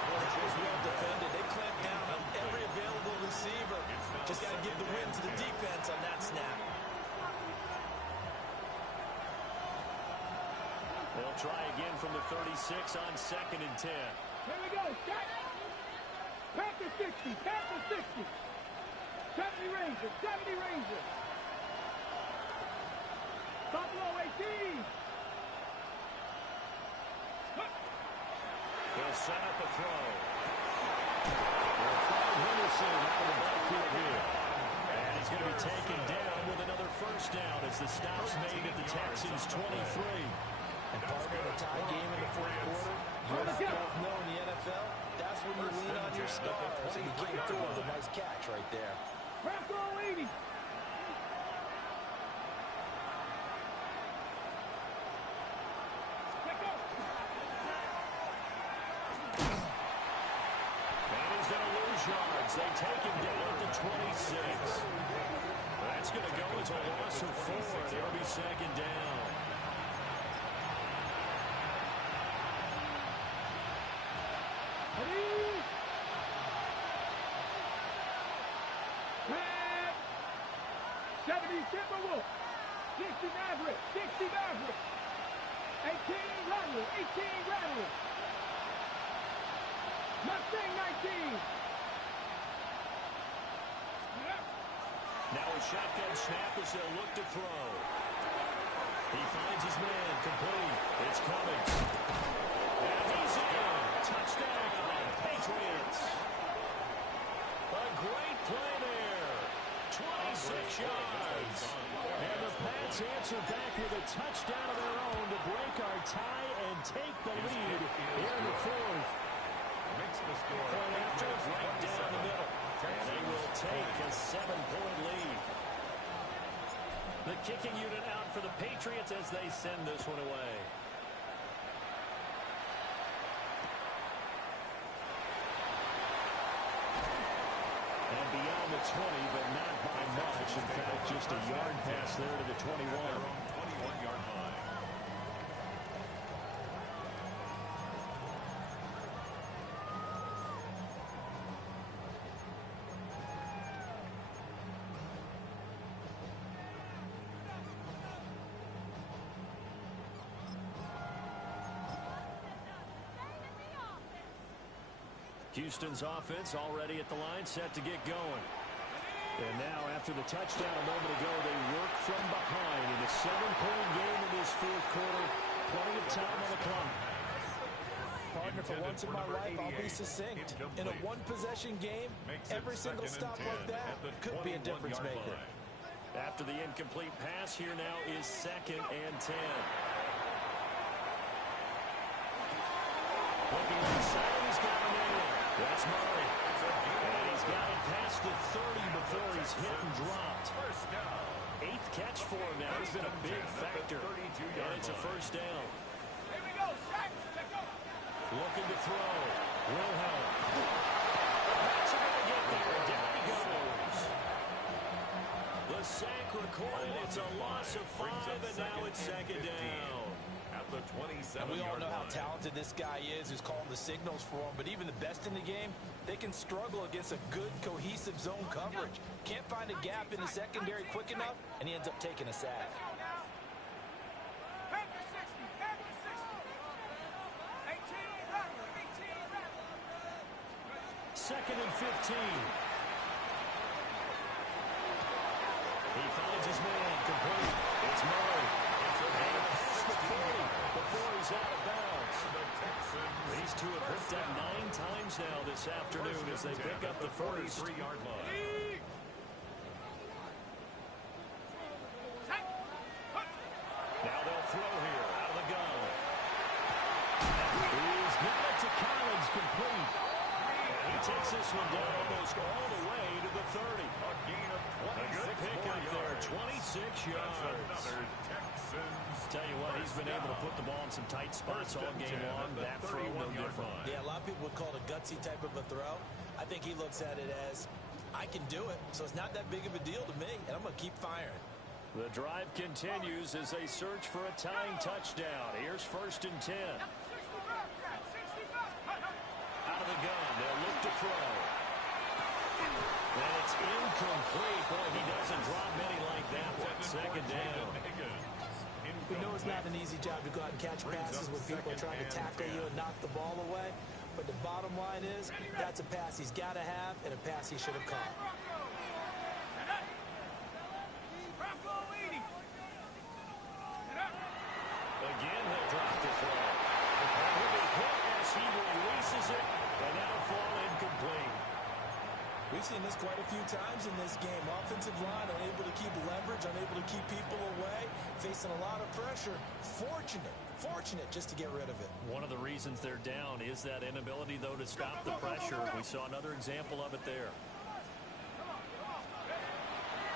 That was well defended. They clamped down on every available receiver. Just got to give the win to the defense on that snap. They'll try again from the 36 on 2nd and 10. Here we go. Shot. Panther 60. Panther 60. 70 Rangers. 70 Rangers. Buffalo 18. He'll set up a throw. They'll find Henderson out of the backfield here. And he's going to be taken down with another first down as the stop's made at the Texans 23. And partner, in a tie game in the 4th quarter, you and I both know in the NFL, that's when you lean on your stars. And he came through with a nice catch right there. Bronco 80. Yards. They take him down at the 26. That's going to go as a loss of 4. It'll be 2nd down. Ready? 70 Timberwolves. 60 Maverick. 60 Maverick. 18 Rattler. 18 Rattler. Mustang 19. Now a shotgun snap as they'll look to throw. He finds his man, complete. It's coming. And he's in. Touchdown, Patriots. A great play there. 26 yards. And the Pats answer back with a touchdown of their own to break our tie and take the lead here in the 4th. Makes the score. Point after, right down the middle. And they will take a 7-point lead. The kicking unit out for the Patriots as they send this one away. And beyond the 20, but not by much. In fact, just a yard pass there to the 21. 21-yard line. Houston's offense already at the line, set to get going. And now, after the touchdown a moment ago, they work from behind in a 7-point game in this 4th quarter. Plenty of time on the clock. Partner, for once in my life, I'll be succinct. In a one-possession game, every single stop like that could be a difference maker. After the incomplete pass, here now is 2nd and 10. Looking inside, he's got him in. That's Murray. And he's got it past the 30 before he's hit and dropped. 8th catch for him now. He's been a big factor. And it's a first down. Here we go. Shot. Let's go. Looking to throw. Wilhelm. The Pats are going to get there. Down he goes. coin. It's a loss of 5, and now it's second down. At the 27-yard line. We all know how talented this guy is who's calling the signals for him, but even the best in the game, they can struggle against a good, cohesive zone coverage. Can't find a gap in the secondary quick enough, and he ends up taking a sack. Second and 15. He finds his man, complete. It's Murray. And past the 40 before he's out of bounds. These two have hit that 9 times now this afternoon as they pick up the first. 43-yard line. Now they'll throw here out of the gun. He's got it to Collins, complete. He takes this one down almost all the way to the 30. A gain of 26 A good pickup there, 26 yards. Another Texans. Tell you what, he's been able to put the ball in some tight spots all game long. That throw, no different. Yeah, a lot of people would call it a gutsy type of a throw. I think he looks at it as, I can do it, so it's not that big of a deal to me, and I'm going to keep firing. The drive continues as they search for a tying touchdown. Here's first and 10. Out of the gun, they'll look to throw. And it's incomplete. Boy, he doesn't drop many like that one. Second down. We know it's not an easy job to go out and catch passes when people are trying to tackle you and knock the ball away. But the bottom line is, that's a pass he's got to have and a pass he should have caught. Again, he'll drop the throw. And he'll be hit as he releases it, and that'll fall incomplete. We've seen this quite a few times in this game. Offensive line unable to keep leverage, unable to keep people away, facing a lot of pressure. Fortunate just to get rid of it. One of the reasons they're down is that inability, though, to stop the pressure. We saw another example of it there.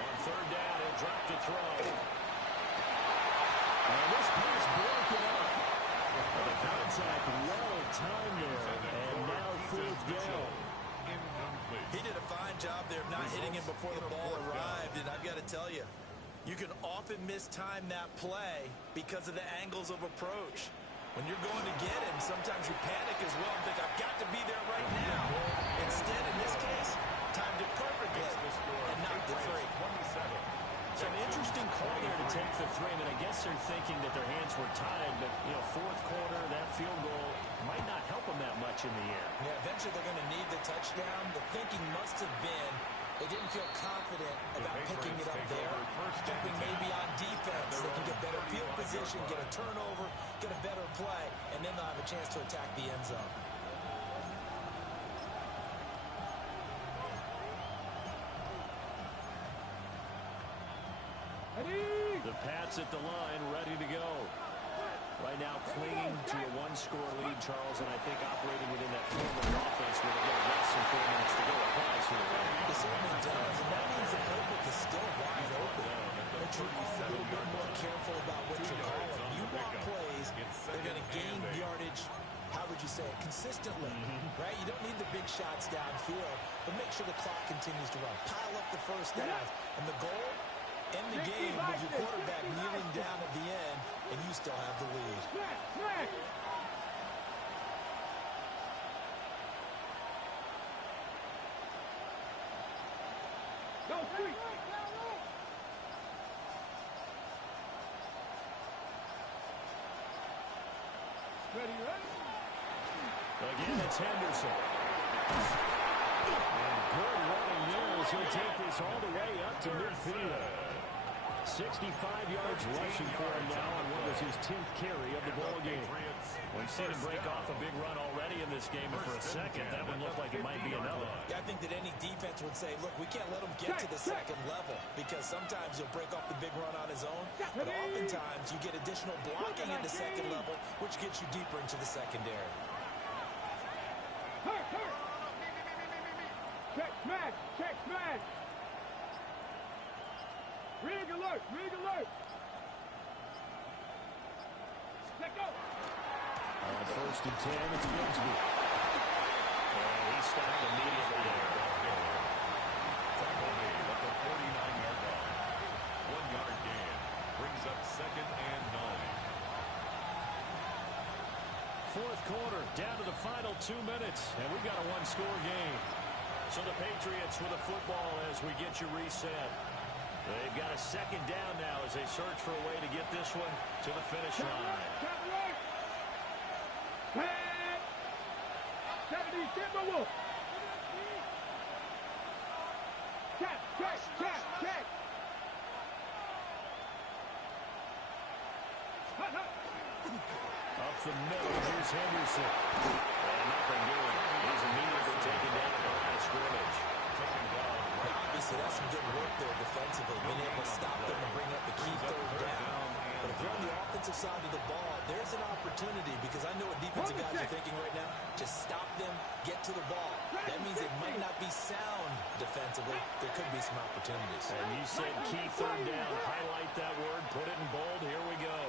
On third down, he'll drop the throw. And this pass broken up. The contact well timed there, and now fourth down. He did a fine job there of not hitting him before the ball arrived, and I've got to tell you, you can often mistime that play because of the angles of approach. When you're going to get him, sometimes you panic as well and think, I've got to be there right now. Instead, in this case, timed it perfectly and knocked it free. So an interesting call there to take the 3. I mean, I guess they're thinking that their hands were tied, but, you know, fourth quarter, that field goal might not help them that much in the air. Yeah, eventually they're going to need the touchdown. The thinking must have been they didn't feel confident about picking it up there. Jumping maybe on defense. They can get better field position, get a turnover, get a better play, and then they'll have a chance to attack the end zone. The Pats at the line, ready to go. Right now clinging to a 1-score lead, Charles, and I think operating within that forward offense with a little less than 4 minutes to go applies here. It certainly does, and that means the playbook is still wide open. But you're a little bit more careful about what you're calling. You want plays, they're going to gain yardage, how would you say it, consistently, right? You don't need the big shots downfield, but make sure the clock continues to run. Pile up the first downs, and the goal, end the game with your quarterback kneeling down at the end, and you still have the lead. Go, Creek. Ready, ready. Again, it's Henderson. And good running there as he'll take this all the way up to midfield. 65 yards rushing for him now on what was his 10th carry of the ball game. We've seen him break off a big run already in this game, and for a second, that one looked like it might be another. Yeah, I think that any defense would say, look, we can't let him get to the second level because sometimes he'll break off the big run on his own, but oftentimes you get additional blocking at the second level, which gets you deeper into the secondary. Check smash, check smash. Rig alert, rig alert. Let go. On first and 10, it's Bigsby. And he stopped immediately there. Tackle made at the 49-yard line. 1 yard quarter, down to the final 2 minutes, and we've got a one-score game. So the Patriots with the football as we get you reset. They've got a second down now as they search for a way to get this one to the finish line. 70 Timberwolves. Check. Up the middle, here's Henderson. And nothing doing. He's immediately taken down at the line of scrimmage. Obviously, that's some good work there defensively, being able to stop them and bring up the key third down. But if you're on the offensive side of the ball, there's an opportunity, because I know what defensive guys are thinking right now. Just stop them, get to the ball. That means it might not be sound defensively. There could be some opportunities. And you said key third down. Highlight that word, put it in bold. Here we go.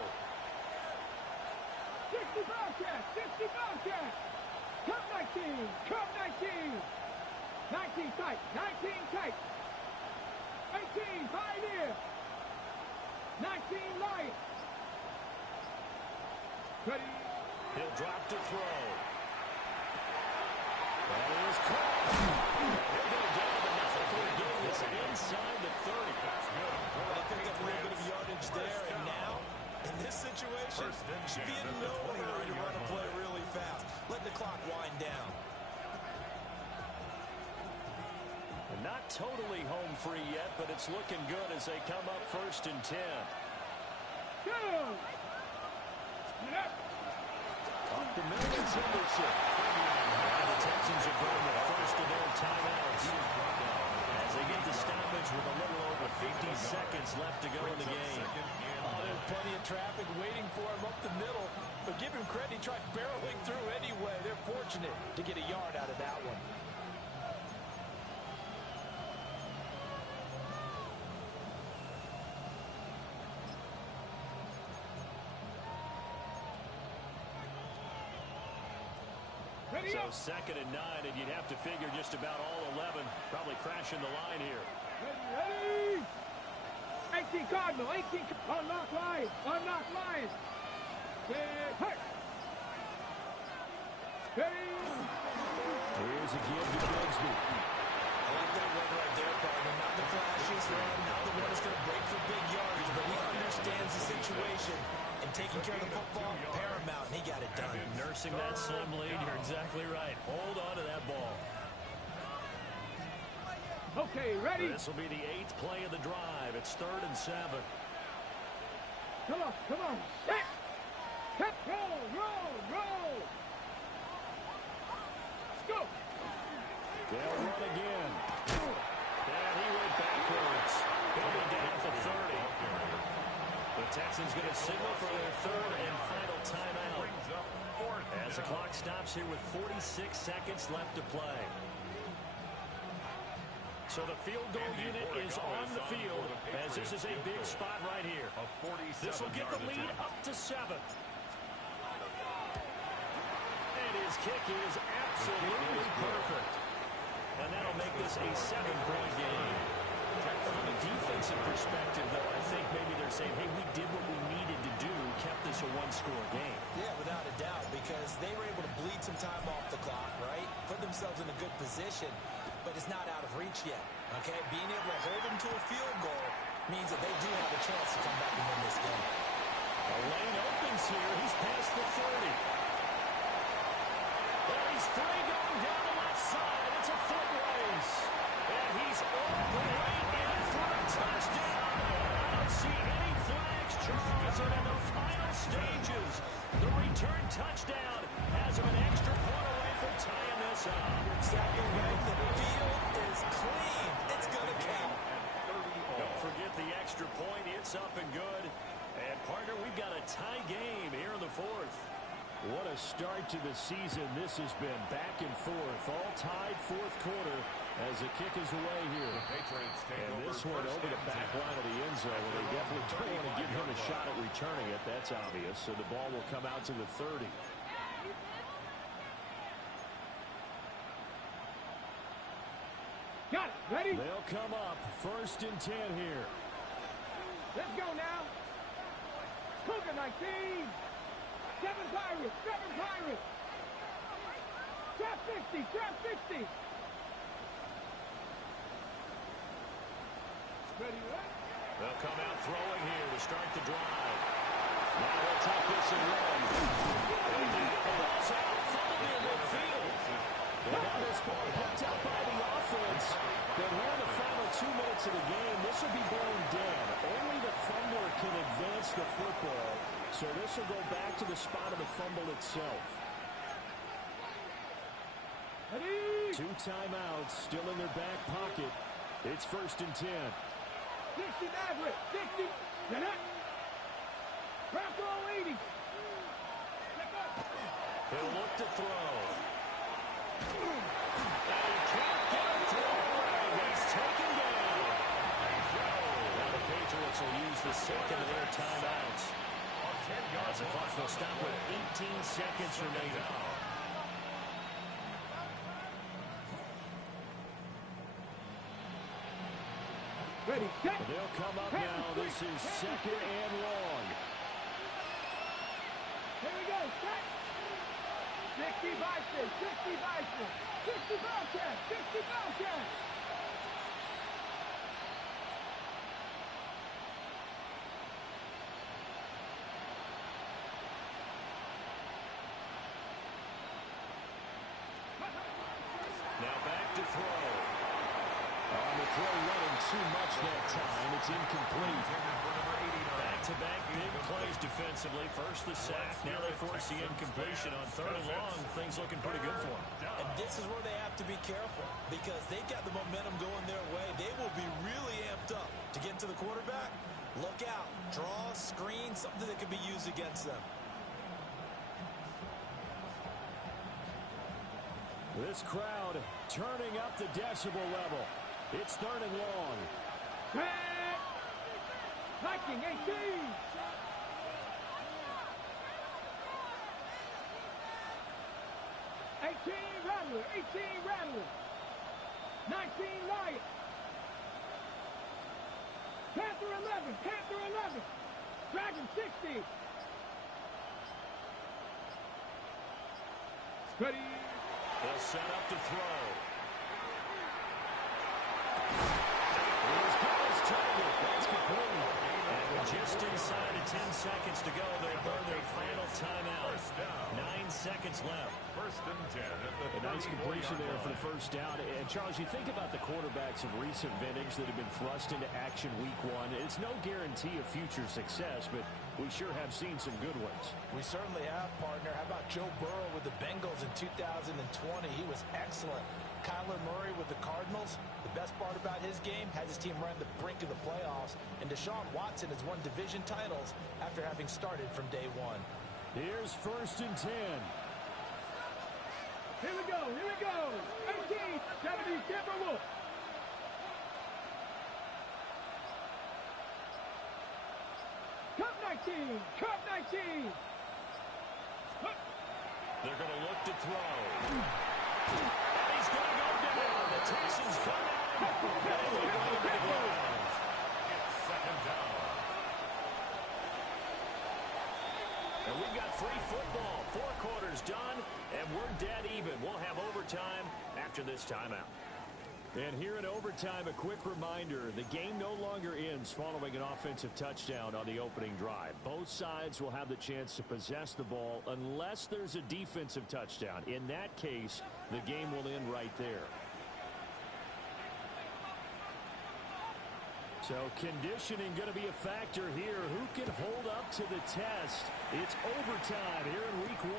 60 Bobcats. Come 19. 19 tight. 18 Pioneer. 19 Lions. Ready. He'll drop to throw. That is caught. He'll go down to nothing for a gain. It's inside the 30. That's good. Well, they picked up a little bit of yardage there, and now, in this situation, should be in no hurry to run a play really fast. Let the clock wind down. Not totally home free yet, but it's looking good as they come up 1st and 10. Up the middle, it's Henderson. The Texans are going the first of their timeouts as they get the stoppage with a little over 50 seconds left to go in the game. Oh, there's plenty of traffic waiting for him up the middle, but give him credit, he tried barreling through anyway. They're fortunate to get a yard out of that one. So 2nd and 9, and you'd have to figure just about all 11 probably crashing the line here. Ready. 18 Cardinal. Unlock Lions. Hey. Here's a give to Bigsby. I like that run right there, partner. Not the flashiest run, not the one that's going to break for big yardage, but he understands the situation. And taking care of the football, paramount, and he got it done. Nursing that slim lead, you're exactly right. Hold on to that ball. Okay, ready? This will be the 8th play of the drive. It's 3rd and 7. Come on. Set. Roll. Let's go. They'll run again. And he went backwards. He'll be down at the 30. The Texans going to signal for their 3rd and final timeout as the clock stops here with 46 seconds left to play. So the field goal unit is on the field as this is a big spot right here. This will get the lead up to 7. And his kick is absolutely perfect. And that'll make this a 7-point game. From a defensive perspective, though, I think maybe they're saying, hey, we did what we needed to do, kept this a one-score game. Yeah, without a doubt, because they were able to bleed some time off the clock, right? Put themselves in a good position, but it's not out of reach yet, okay? Being able to hold them to a field goal means that they do have a chance to come back and win this game. A lane opens here. He's past the 30. Well, he's free going down the left side. It's a foot race. And he's all the way in for a touchdown. I don't see any flags, Charles. And in the final stages, the return touchdown has him an extra point away from tying this up. Exactly right. The field is clean. It's going to count. Don't forget the extra point. It's up and good. And, partner, we've got a tie game here in the 4th. What a start to the season this has been. Back and forth. All tied 4th quarter as the kick is away here. And this one over the back line of the end zone. They definitely don't want to give him a shot at returning it. That's obvious. So the ball will come out to the 30. Got it. Ready? They'll come up 1st and 10 here. Let's go now. Cougar 19. 7 Pirates. Trap 60, trap 60. Ready, right? They'll come out throwing here to start the drive. Now they'll take this and run. And the ball's out from near midfield. And now this ball picked up by the offense. But here in the final 2 minutes of the game, this will be blown dead. Only the fumbler can advance the football. So this will go back to the spot of the fumble itself. Ready? 2 timeouts still in their back pocket. It's 1st and 10. 60 Maverick, 60. Get up. Crack roll 80. He'll look to throw. And he can't get it through. He's taken down. Now the Patriots will use the second of their timeouts. As the clock will stop with 18 seconds remaining. Ready, set. They'll come up now. This is 2nd and long. Here we go, set. 60 Bison, 60 Bison, 60 Bobcats, 60 Bobcats. Now back to throw. On the throw running too much that time. It's incomplete. Back-to-back big plays defensively. First the sack. Now they force the incompletion on 3rd and long. Things looking pretty good for them. And this is where they have to be careful because they've got the momentum going their way. They will be really amped up to get to the quarterback. Look out. Draw, screen, something that could be used against them. This crowd turning up the decibel level. It's 3rd and long. Set. Viking, 18. 18 Rattler, 18 Rattler. 19 Lion. Panther 11, Panther 11. Dragon 60. Ready. They'll set up to throw. Here's Collins trying it. That's complete. And we're just inside of 10 seconds to go. They'll burn their final timeout. 9 seconds left. 1st and 10. A nice completion there for the first down. And, Charles, you think about the quarterbacks of recent vintage that have been thrust into action week 1. It's no guarantee of future success, but we sure have seen some good ones. We certainly have, partner. How about Joe Burrow with the Bengals in 2020? He was excellent. Kyler Murray with the Cardinals. The best part about his game has his team right on the brink of the playoffs. And Deshaun Watson has won division titles after having started from day 1. Here's 1st and 10. Here we go, here we go. 18, 70, Timberwolf. Cup 19, Cup 19. They're going to look to throw. And he's going to go down. The Texans come out. It's 2nd down. And we've got free football. 4 quarters done, and we're dead even. We'll have overtime after this timeout. And here in overtime, a quick reminder, the game no longer ends following an offensive touchdown on the opening drive. Both sides will have the chance to possess the ball unless there's a defensive touchdown. In that case, the game will end right there. So conditioning going to be a factor here. Who can hold up to the test? It's overtime here in week 1.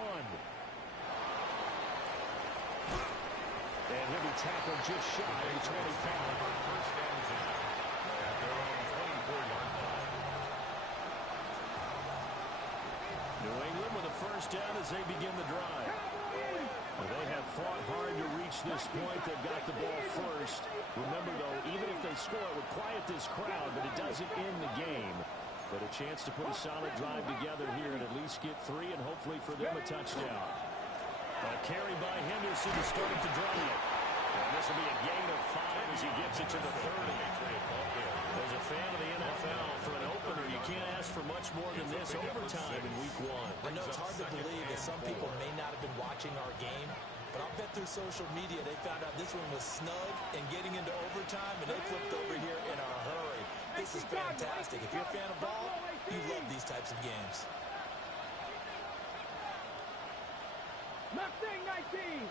And he'll be tackled just shy of 25. First and 10 at their own 24-yard line. New England with a first down as they begin the drive. Well, they have fought hard to reach this point. They've got the ball first. Remember, though, even if they score, it would quiet this crowd, but it doesn't end the game. But a chance to put a solid drive together here and at least get 3 and hopefully for them a touchdown. A carry by Henderson to start the drive. And this will be a gain of 5 as he gets it to the 30. As a fan of the NFL, for an opener, you can't ask for much more than this overtime in week 1. I know it's hard to believe that some people may not have been watching our game, But I'll bet through social media they found out this one was snug and getting into overtime, and they flipped over here in a hurry. This is fantastic. If you're a fan of ball, you love these types of games. Mustang 19.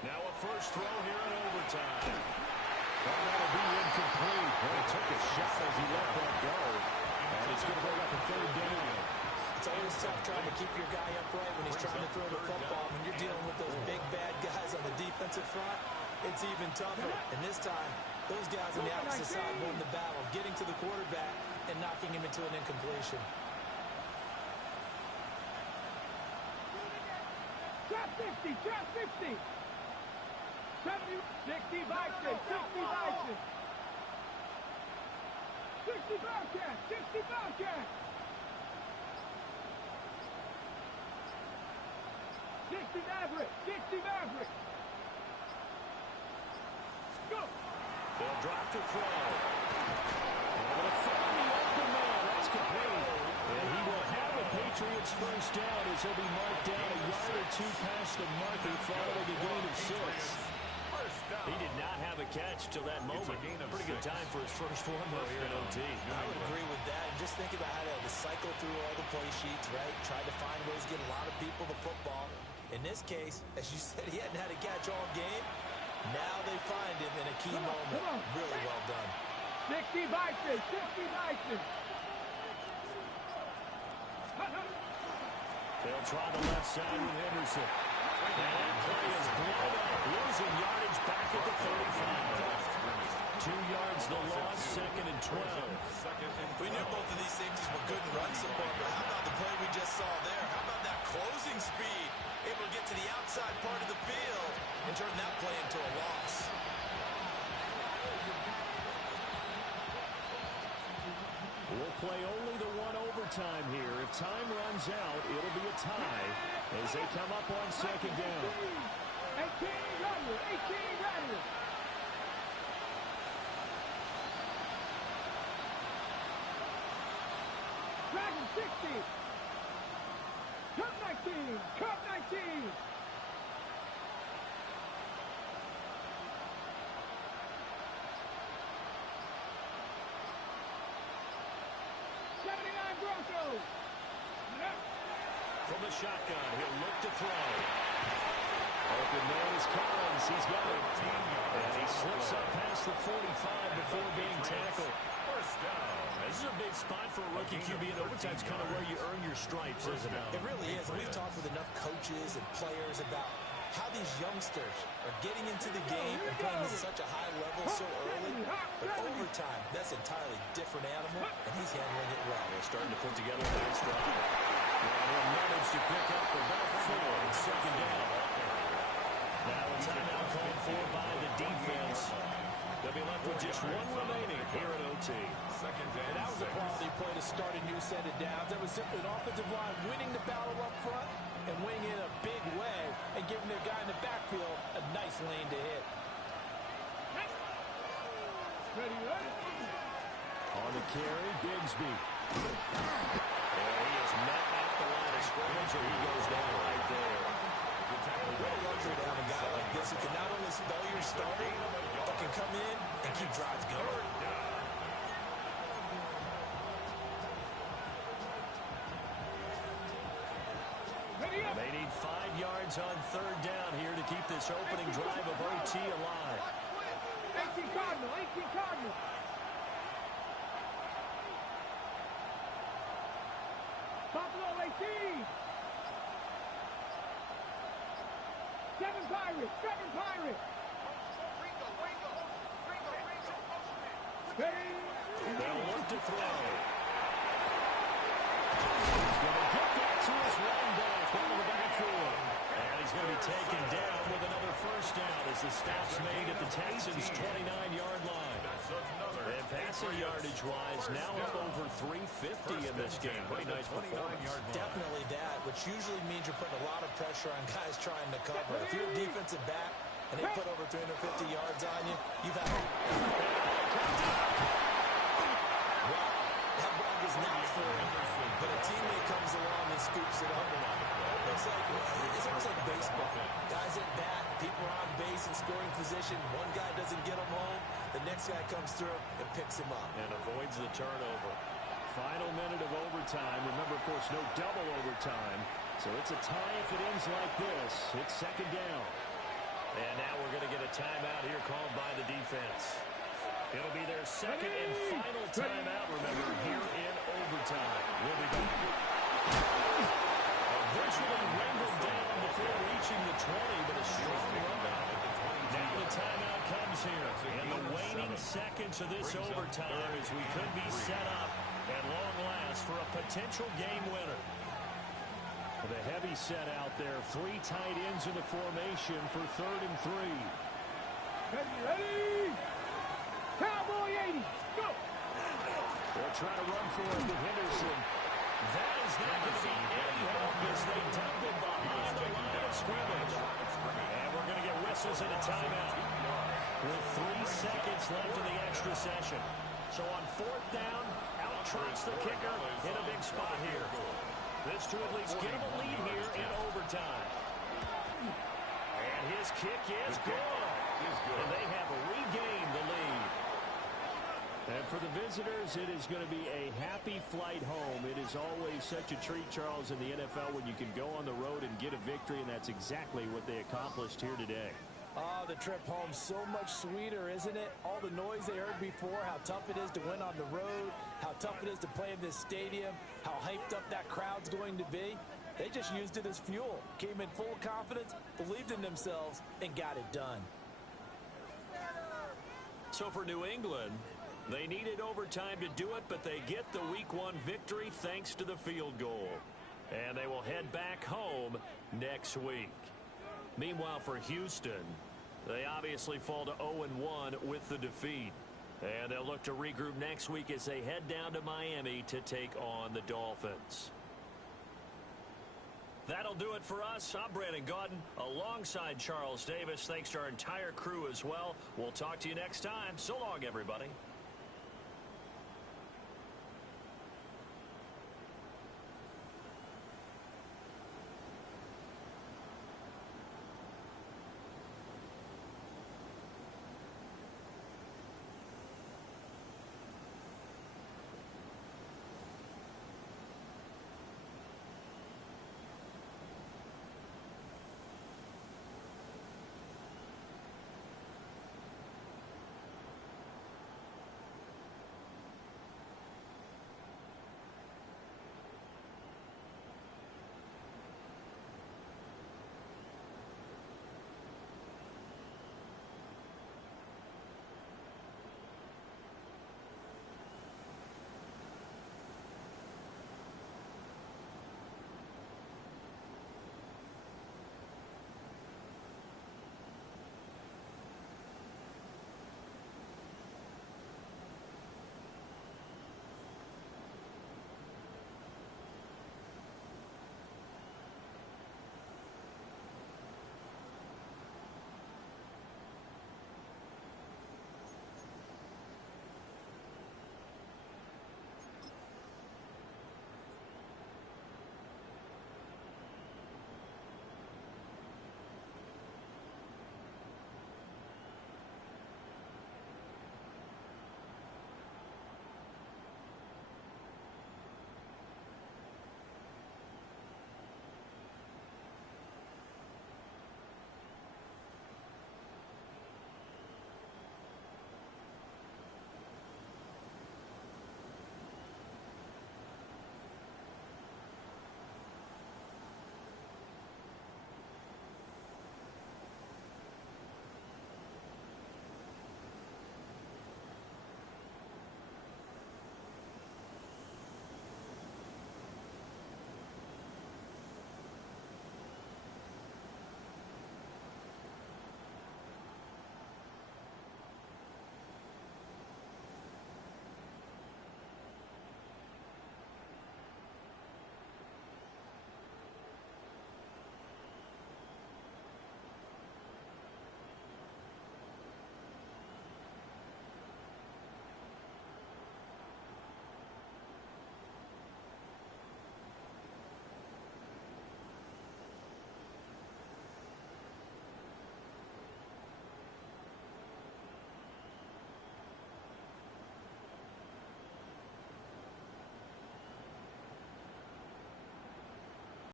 Now a first throw here in overtime. Well, that'll be incomplete. Well, he took a shot as he let that go. And it's going to bring up a third down. It's always tough trying to keep your guy upright when he's trying to throw the football. When you're dealing with those big, bad guys on the defensive front, it's even tougher. And this time, those guys on the opposite side won the battle, getting to the quarterback and knocking him into an incompletion. Trap 50, trap 50. 70, 60 Bison, 60 Bison. 60 Bobcat, 60 Bobcat. 60 Maverick, 60 Maverick. Go. They'll drop the throw. Able to find the open man. That's complete. And he will have a Patriots first down as he'll be marked down a yard or two past the marker following a gain of 6. He did not have a catch till that moment. Pretty good time for his first one, though, here in OT. I would agree with that. And just think about how to cycle through all the play sheets, right? Try to find ways to get a lot of people the football. In this case, as you said, he hadn't had a catch all game. Now they find him in a key moment. Really well done. 60 Bison, 60 Bison. They'll try the left side with Henderson. And that play is blown up, losing yardage back at the 35. 2 yards the loss, 2nd and 12. We knew both of these safeties were good in run support, but how about the play we just saw there? How about that closing speed? Able to get to the outside part of the field and turn that play into a loss. We'll play only the one overtime here. If time runs out, it'll be a tie as they come up on 2nd down. 18 Rattler, 18 Rattler. Dragon 60. Cup 19, Cup 19. Broncos. From the shotgun, he'll look to throw. Open there is Collins. He's got it. And he slips up past the 45 before being tackled. First down. This is a big spot for a rookie QB, and overtime's kind of where you earn your stripes, isn't it? It really is. And we've talked with enough coaches and players about how these youngsters are getting into the game and playing at such a high level so early. But overtime, that's an entirely different animal, and he's handling it well. They're starting to put together a nice drive. And he'll manage to pick up about 4 on 2nd down. Now a timeout called for by the defense. They'll be left with just 1 remaining here at OT. And that was a quality play to start a new set of downs. That was simply an offensive line winning the battle up front and winning in a big way and giving their guy in the backfield a nice lane to hit. Ready, ready. On the carry, Bigsby. And he is met at the line of scrimmage, and he goes down right there. What a luxury to have a guy like this who can not only spell your starting, but can come in and keep drives going. They need 5 yards on 3rd down here to keep this opening drive of OT alive. 18 Cardinal, 18 Cardinal. Buffalo 18. 7 Pirates, 7 Pirates. Ready. They'll look to throw. He's going to get that to his running back into the backfield. And he's going to be taken down with another first down as the stop's made at the Texans' 29-yard line. And passing yardage-wise, now up over 350 in this game. Pretty nice performance. Definitely that, which usually means you're putting a lot of pressure on guys trying to cover. If you're a defensive back and they put over 350 yards on you, you've had it. Wow, that ball was not for him, but a teammate comes along and scoops it up. It's almost like baseball. Guys at bat, people are on base in scoring position. One guy doesn't get him home. The next guy comes through and picks him up. And avoids the turnover. Final minute of overtime. Remember, of course, no double overtime. So it's a tie if it ends like this. It's second down. And now we're going to get a timeout here called by the defense. It'll be their second and final timeout, remember, here in overtime. We'll be back. Virtually wrangled down before reaching the 20, but a strong run. Now the timeout comes here. And the waning seconds of this overtime as we could be set up at long last for a potential game winner. The heavy set out there. 3 tight ends in the formation for 3rd and 3. Ready? Cowboy 80. Go. They'll try to run for it with Henderson. That is not going to be any help as they dump it behind the line of scrimmage. And we're going to get whistles and a timeout with 3 seconds left in the extra session. So on 4th down, out trots the kicker in a big spot here. This to at least get him a lead here in overtime. And his kick is good. And they have regained the lead. And for the visitors, it is going to be a happy flight home. It is always such a treat, Charles, in the NFL when you can go on the road and get a victory, and that's exactly what they accomplished here today. Oh, the trip home so much sweeter, isn't it? All the noise they heard before, how tough it is to win on the road, how tough it is to play in this stadium, how hyped up that crowd's going to be. They just used it as fuel, came in full confidence, believed in themselves, and got it done. So for New England, they needed overtime to do it, but they get the Week 1 victory thanks to the field goal. And they will head back home next week. Meanwhile, for Houston, they obviously fall to 0-1 with the defeat. And they'll look to regroup next week as they head down to Miami to take on the Dolphins. That'll do it for us. I'm Brandon Gaudin alongside Charles Davis. Thanks to our entire crew as well. We'll talk to you next time. So long, everybody.